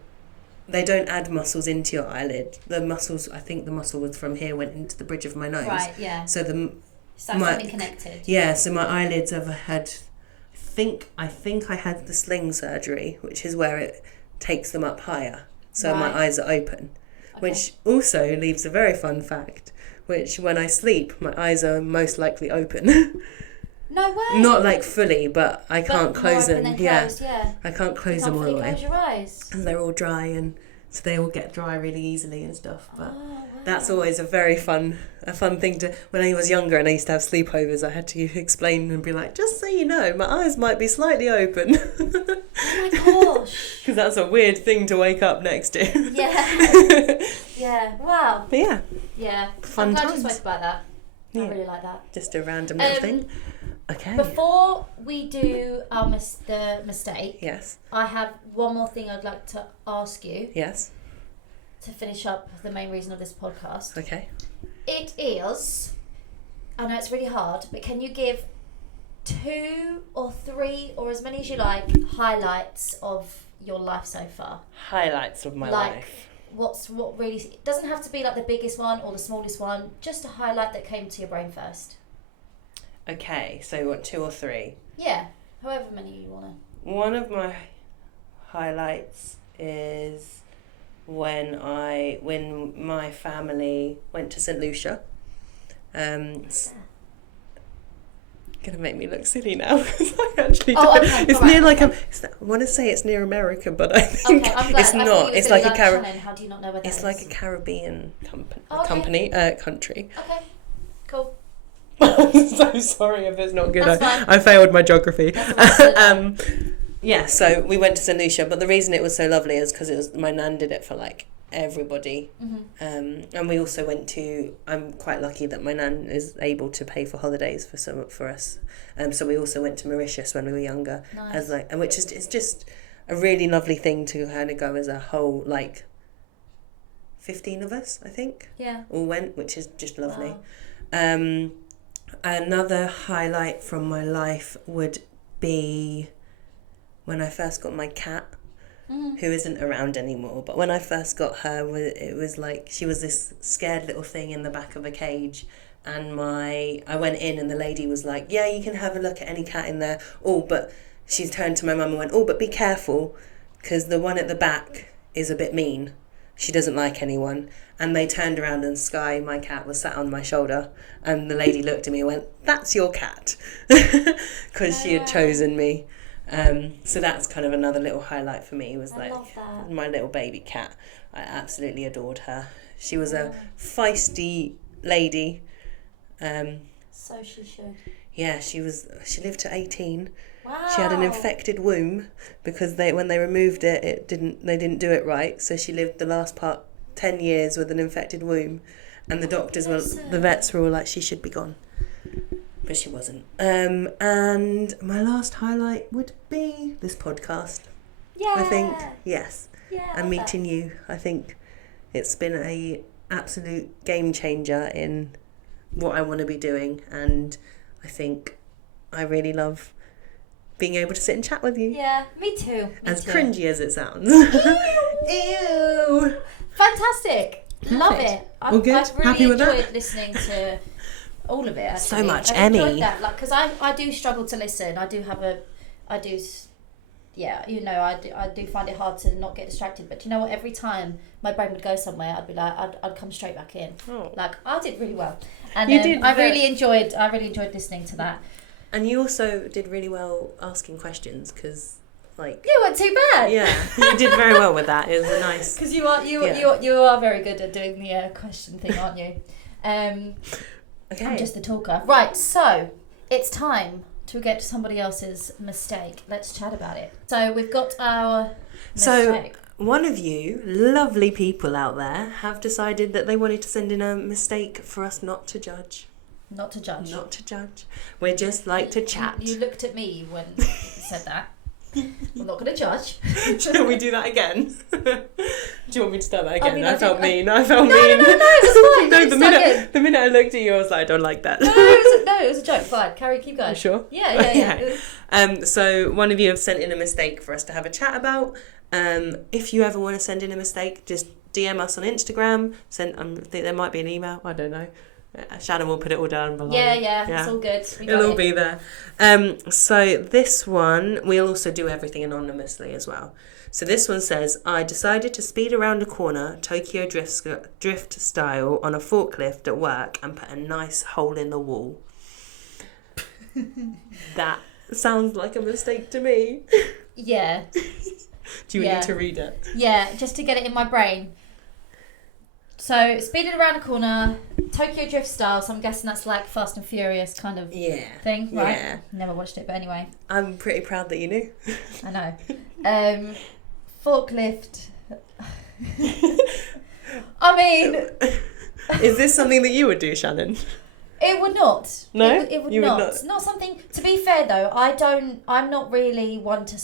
they don't add muscles into your eyelid. The muscles, I think the muscle was from here went into the bridge of my nose. Right. Yeah. So it's like something connected. Yeah. So my eyelids have had. I think I had the sling surgery, which is where it takes them up higher, so my eyes are open, which also leaves a very fun fact, which when I sleep, my eyes are most likely open. No way. Not like fully, but I can't close them. Yeah, I can't close them all the way. Close your eyes. And they're all dry, and so they all get dry really easily and stuff. But that's always a very fun thing to. When I was younger and I used to have sleepovers, I had to explain and be like, just so you know, my eyes might be slightly open. Oh my gosh. Because that's a weird thing to wake up next to. Yeah. Yeah. Wow. But yeah. Yeah. Fun I'm glad times. you spoke about that. Yeah. I really like that. Just a random little thing. Okay. Before we do the mistake, Yes. I have one more thing I'd like to ask you. Yes. To finish up the main reason of this podcast. Okay. It is, I know it's really hard, but can you give 2 or 3 or as many as you like highlights of your life so far? Highlights of my life. What really, it doesn't have to be like the biggest one or the smallest one, just a highlight that came to your brain first. Okay, so you want 2 or 3? Yeah, however many you want to. One of my highlights is when my family went to St. Lucia. It's gonna make me look silly now because I actually don't. Okay, it's near like I want to say it's near America, but I think I'm glad. it's not. It's like a How do you not know where that It's is? like a Caribbean country. Okay, cool. I'm so sorry if it's not good. That's fine. I failed my geography. That's Yeah, so we went to St. Lucia, but the reason it was so lovely is because my nan did it for like everybody. Mm-hmm. And we also went to, I'm quite lucky that my nan is able to pay for holidays for us. So we also went to Mauritius when we were younger. Nice. And which is it's just a really lovely thing to kind of go as a whole, like 15 of us, I think. Yeah. All went, which is just lovely. Wow. Another highlight from my life would be when I first got my cat. who isn't around anymore. But when I first got her, it was like she was this scared little thing in the back of a cage. And I went in and the lady was like, yeah, you can have a look at any cat in there. Oh, but she turned to my mum and went, oh, but be careful, because the one at the back is a bit mean. She doesn't like anyone. And they turned around and Sky, my cat, was sat on my shoulder. And the lady looked at me and went, that's your cat. Because she had chosen me. So that's kind of another little highlight for me, was like my little baby cat. I absolutely adored her. She was a feisty lady. So she should. Yeah, she lived to 18. Wow. She had an infected womb because when they removed it, they didn't do it right. So she lived the last 10 years with an infected womb, and the the vets were all like, she should be gone, but she wasn't. And my last highlight would be this podcast. Yeah. I think, yes. Yeah. And meeting you. I think it's been a absolute game changer in what I want to be doing, and I think I really love being able to sit and chat with you. Yeah, me too. As too. cringy as it sounds. Ew. Fantastic. Love it. All good? I've really Happy with enjoyed that? listening to all of it. Actually. So much, I enjoyed Emmy. that, because I do struggle to listen. I do, I do find it hard to not get distracted. But you know what? Every time my brain would go somewhere, I'd be like, I'd come straight back in. Oh. Like, I did really well, and You did I really enjoyed listening to that. And you also did really well asking questions, because, like, You weren't too bad. yeah, you did very well with that. It was a nice. Because you are very good at doing the question thing, aren't you? Okay. I'm just the talker. Right, so it's time to get to somebody else's mistake. Let's chat about it. So we've got our mistake. So one of you lovely people out there have decided that they wanted to send in a mistake for us not to judge. Not to judge. Not to judge. We just like to chat. You looked at me when you said that. We're not going to judge. Shall we do that again? Do you want me to start that again? I mean, I felt mean. I felt No, mean. it's fine. No, No, the minute I looked at you, I was like, I don't like that. No, it was a joke. Fine. Carrie, keep going. You sure? Yeah. So one of you have sent in a mistake for us to have a chat about. If you ever want to send in a mistake, just DM us on Instagram. I think there might be an email. I don't know. Shannon will put it all down below. Yeah. It's all good. It'll all be there. So this one, we'll also do everything anonymously as well. So this one says, I decided to speed around a corner, Tokyo drift style, on a forklift at work and put a nice hole in the wall. That sounds like a mistake to me. Yeah. Do you need to read it? Yeah, just to get it in my brain. So, speeding around a corner, Tokyo drift style, so I'm guessing that's like Fast and Furious kind of thing, right? Yeah. Never watched it, but anyway. I'm pretty proud that you knew. I know. Forklift. I mean... Is this something that you would do, Shannon? It would not. No? It would You would not. not? It's not something... To be fair, though, I'm not really one to...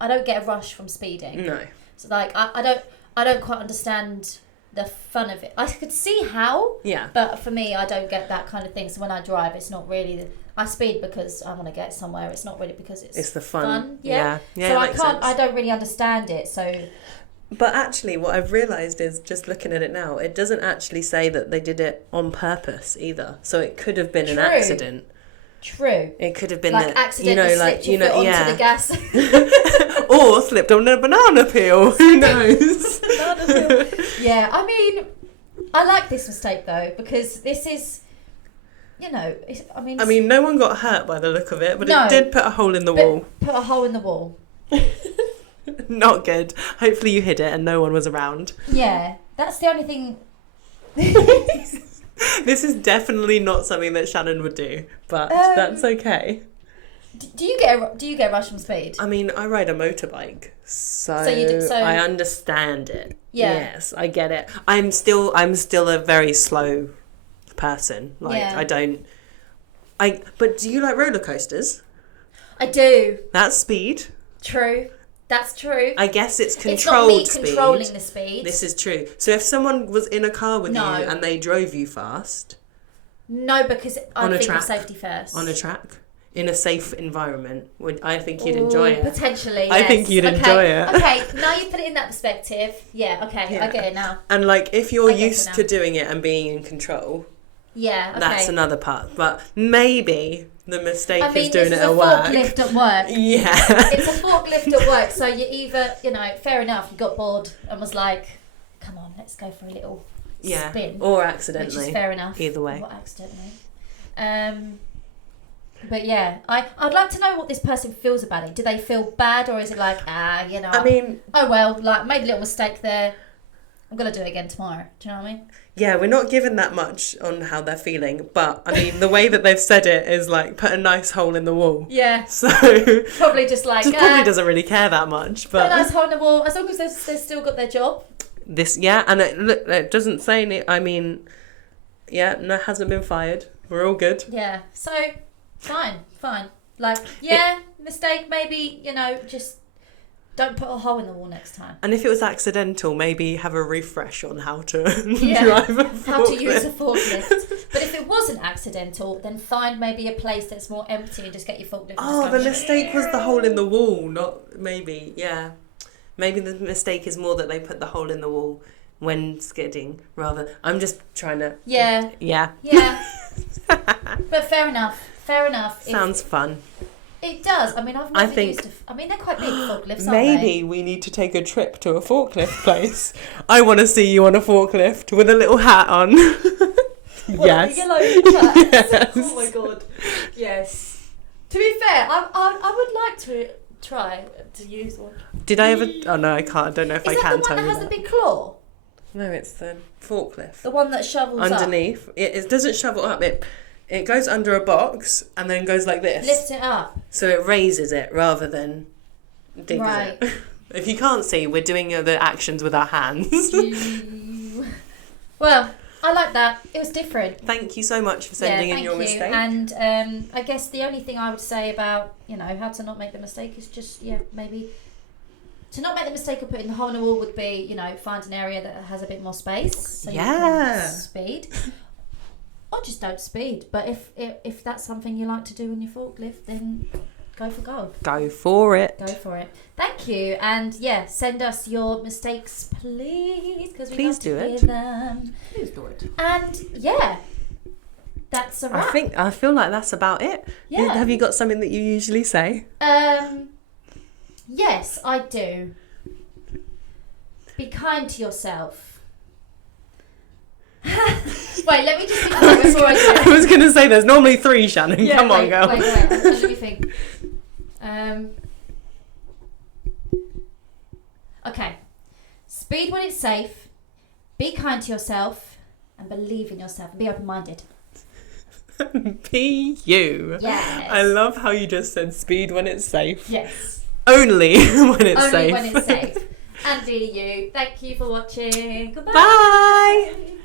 I don't get a rush from speeding. No. So, like, I don't quite understand the fun of it. I could see how. Yeah. But for me, I don't get that kind of thing. So when I drive, it's not really... I speed because I want to get somewhere. It's not really because it's the fun. Yeah. Yeah, so it I makes can't... sense. I don't really understand it, so... But actually, what I've realised is, just looking at it now, it doesn't actually say that they did it on purpose either. So it could have been an accident. True. It could have been like accidentally slipped your foot onto the gas. Or slipped on a banana peel. Who knows? Banana peel. Yeah, I mean, I like this mistake though, because this is, you know, I mean, no one got hurt by the look of it, but No. it did put a hole in the wall. Put a hole in the wall. Not good. Hopefully you hid it and no one was around. Yeah, that's the only thing. This is definitely not something that Shannon would do, but that's okay. Do you get a rush from speed? I mean, I ride a motorbike, so So I understand it. Yeah. Yes, I get it. I'm still a very slow person. Like Yeah. But do you like roller coasters? I do. That's speed. True. That's true. I guess it's controlled It's not me speed. controlling the speed. This is true. So if someone was in a car with No. you and they drove you fast No, because I On a think of track. safety first. on a track, in a safe environment, I think you'd enjoy it. Potentially, I yes. think you'd enjoy it. Okay, now you put it in that perspective. Yeah, okay, Yeah. I get it now. And like, if you're I get it used now. to doing it and being in control, Yeah, okay. that's another part. But maybe the mistake I mean, is doing this it is at a work. forklift at work. Yeah. It's a forklift at work, so you either, fair enough, you got bored and was like, come on, let's go for a little spin. Or Which accidentally. is fair enough. Either way. Or accidentally. But yeah, I'd like to know what this person feels about it. Do they feel bad, or is it like, I mean, oh well, like, made a little mistake there, I'm going to do it again tomorrow. Do you know what I mean? yeah, we're not given that much on how they're feeling, but I mean, the way that they've said it is like, put a nice hole in the wall. Yeah. So Probably just like, probably doesn't really care that much, put a but nice hole in the wall, as long as they've still got their job. and it doesn't say any. I mean, no, hasn't been fired. We're all good. Yeah, so fine. Like, mistake, maybe, just don't put a hole in the wall next time. And if it was accidental, maybe have a refresh on how to Yeah, drive a forklift. how to use a forklift. But if it wasn't accidental, then find maybe a place that's more empty and just get your forklift. Oh, the mistake was the hole in the wall, not maybe, yeah. Maybe the mistake is more that they put the hole in the wall when skidding, rather. I'm just trying to... Yeah. Yeah. But fair enough. Sounds fun. It does. I mean, I've never used they're quite big forklifts, aren't they? Maybe we need to take a trip to a forklift place. I want to see you on a forklift with a little hat on. Yes. Yellow hats. Yes. Oh my god. Yes. To be fair, I would like to try to use one. Did I ever... Oh, no, I can't. I don't know if I can tell Is that the one you that has that. the big claw? No, it's the forklift. The one that shovels Underneath. It doesn't shovel up. It goes under a box and then goes like this. Lifts it up. So it raises it rather than digs Right. it. If you can't see, we're doing the actions with our hands. Well, I like that. It was different. Thank you so much for sending in your mistake. And I guess the only thing I would say about, how to not make the mistake is just, maybe to not make the mistake of putting the hole in the wall would be, find an area that has a bit more space. So you can speed. Or just don't speed. But if that's something you like to do in your forklift, then go for gold. Go for it. Go for it. Thank you. And send us your mistakes, please, because we love to hear them. Please do it. And that's a wrap. I feel like that's about it. Yeah. Have you got something that you usually say? Yes, I do. Be kind to yourself. Wait, let me just think about it before I do it. I was going to say there's normally 3, Shannon. Yeah, Come on, girl. Wait, let me think. Okay. Speed when it's safe. Be kind to yourself. And believe in yourself. And be open-minded. Be you. Yes. I love how you just said speed when it's safe. Yes. Only when it's safe. Only when it's safe. And be you. Thank you for watching. Goodbye. Bye.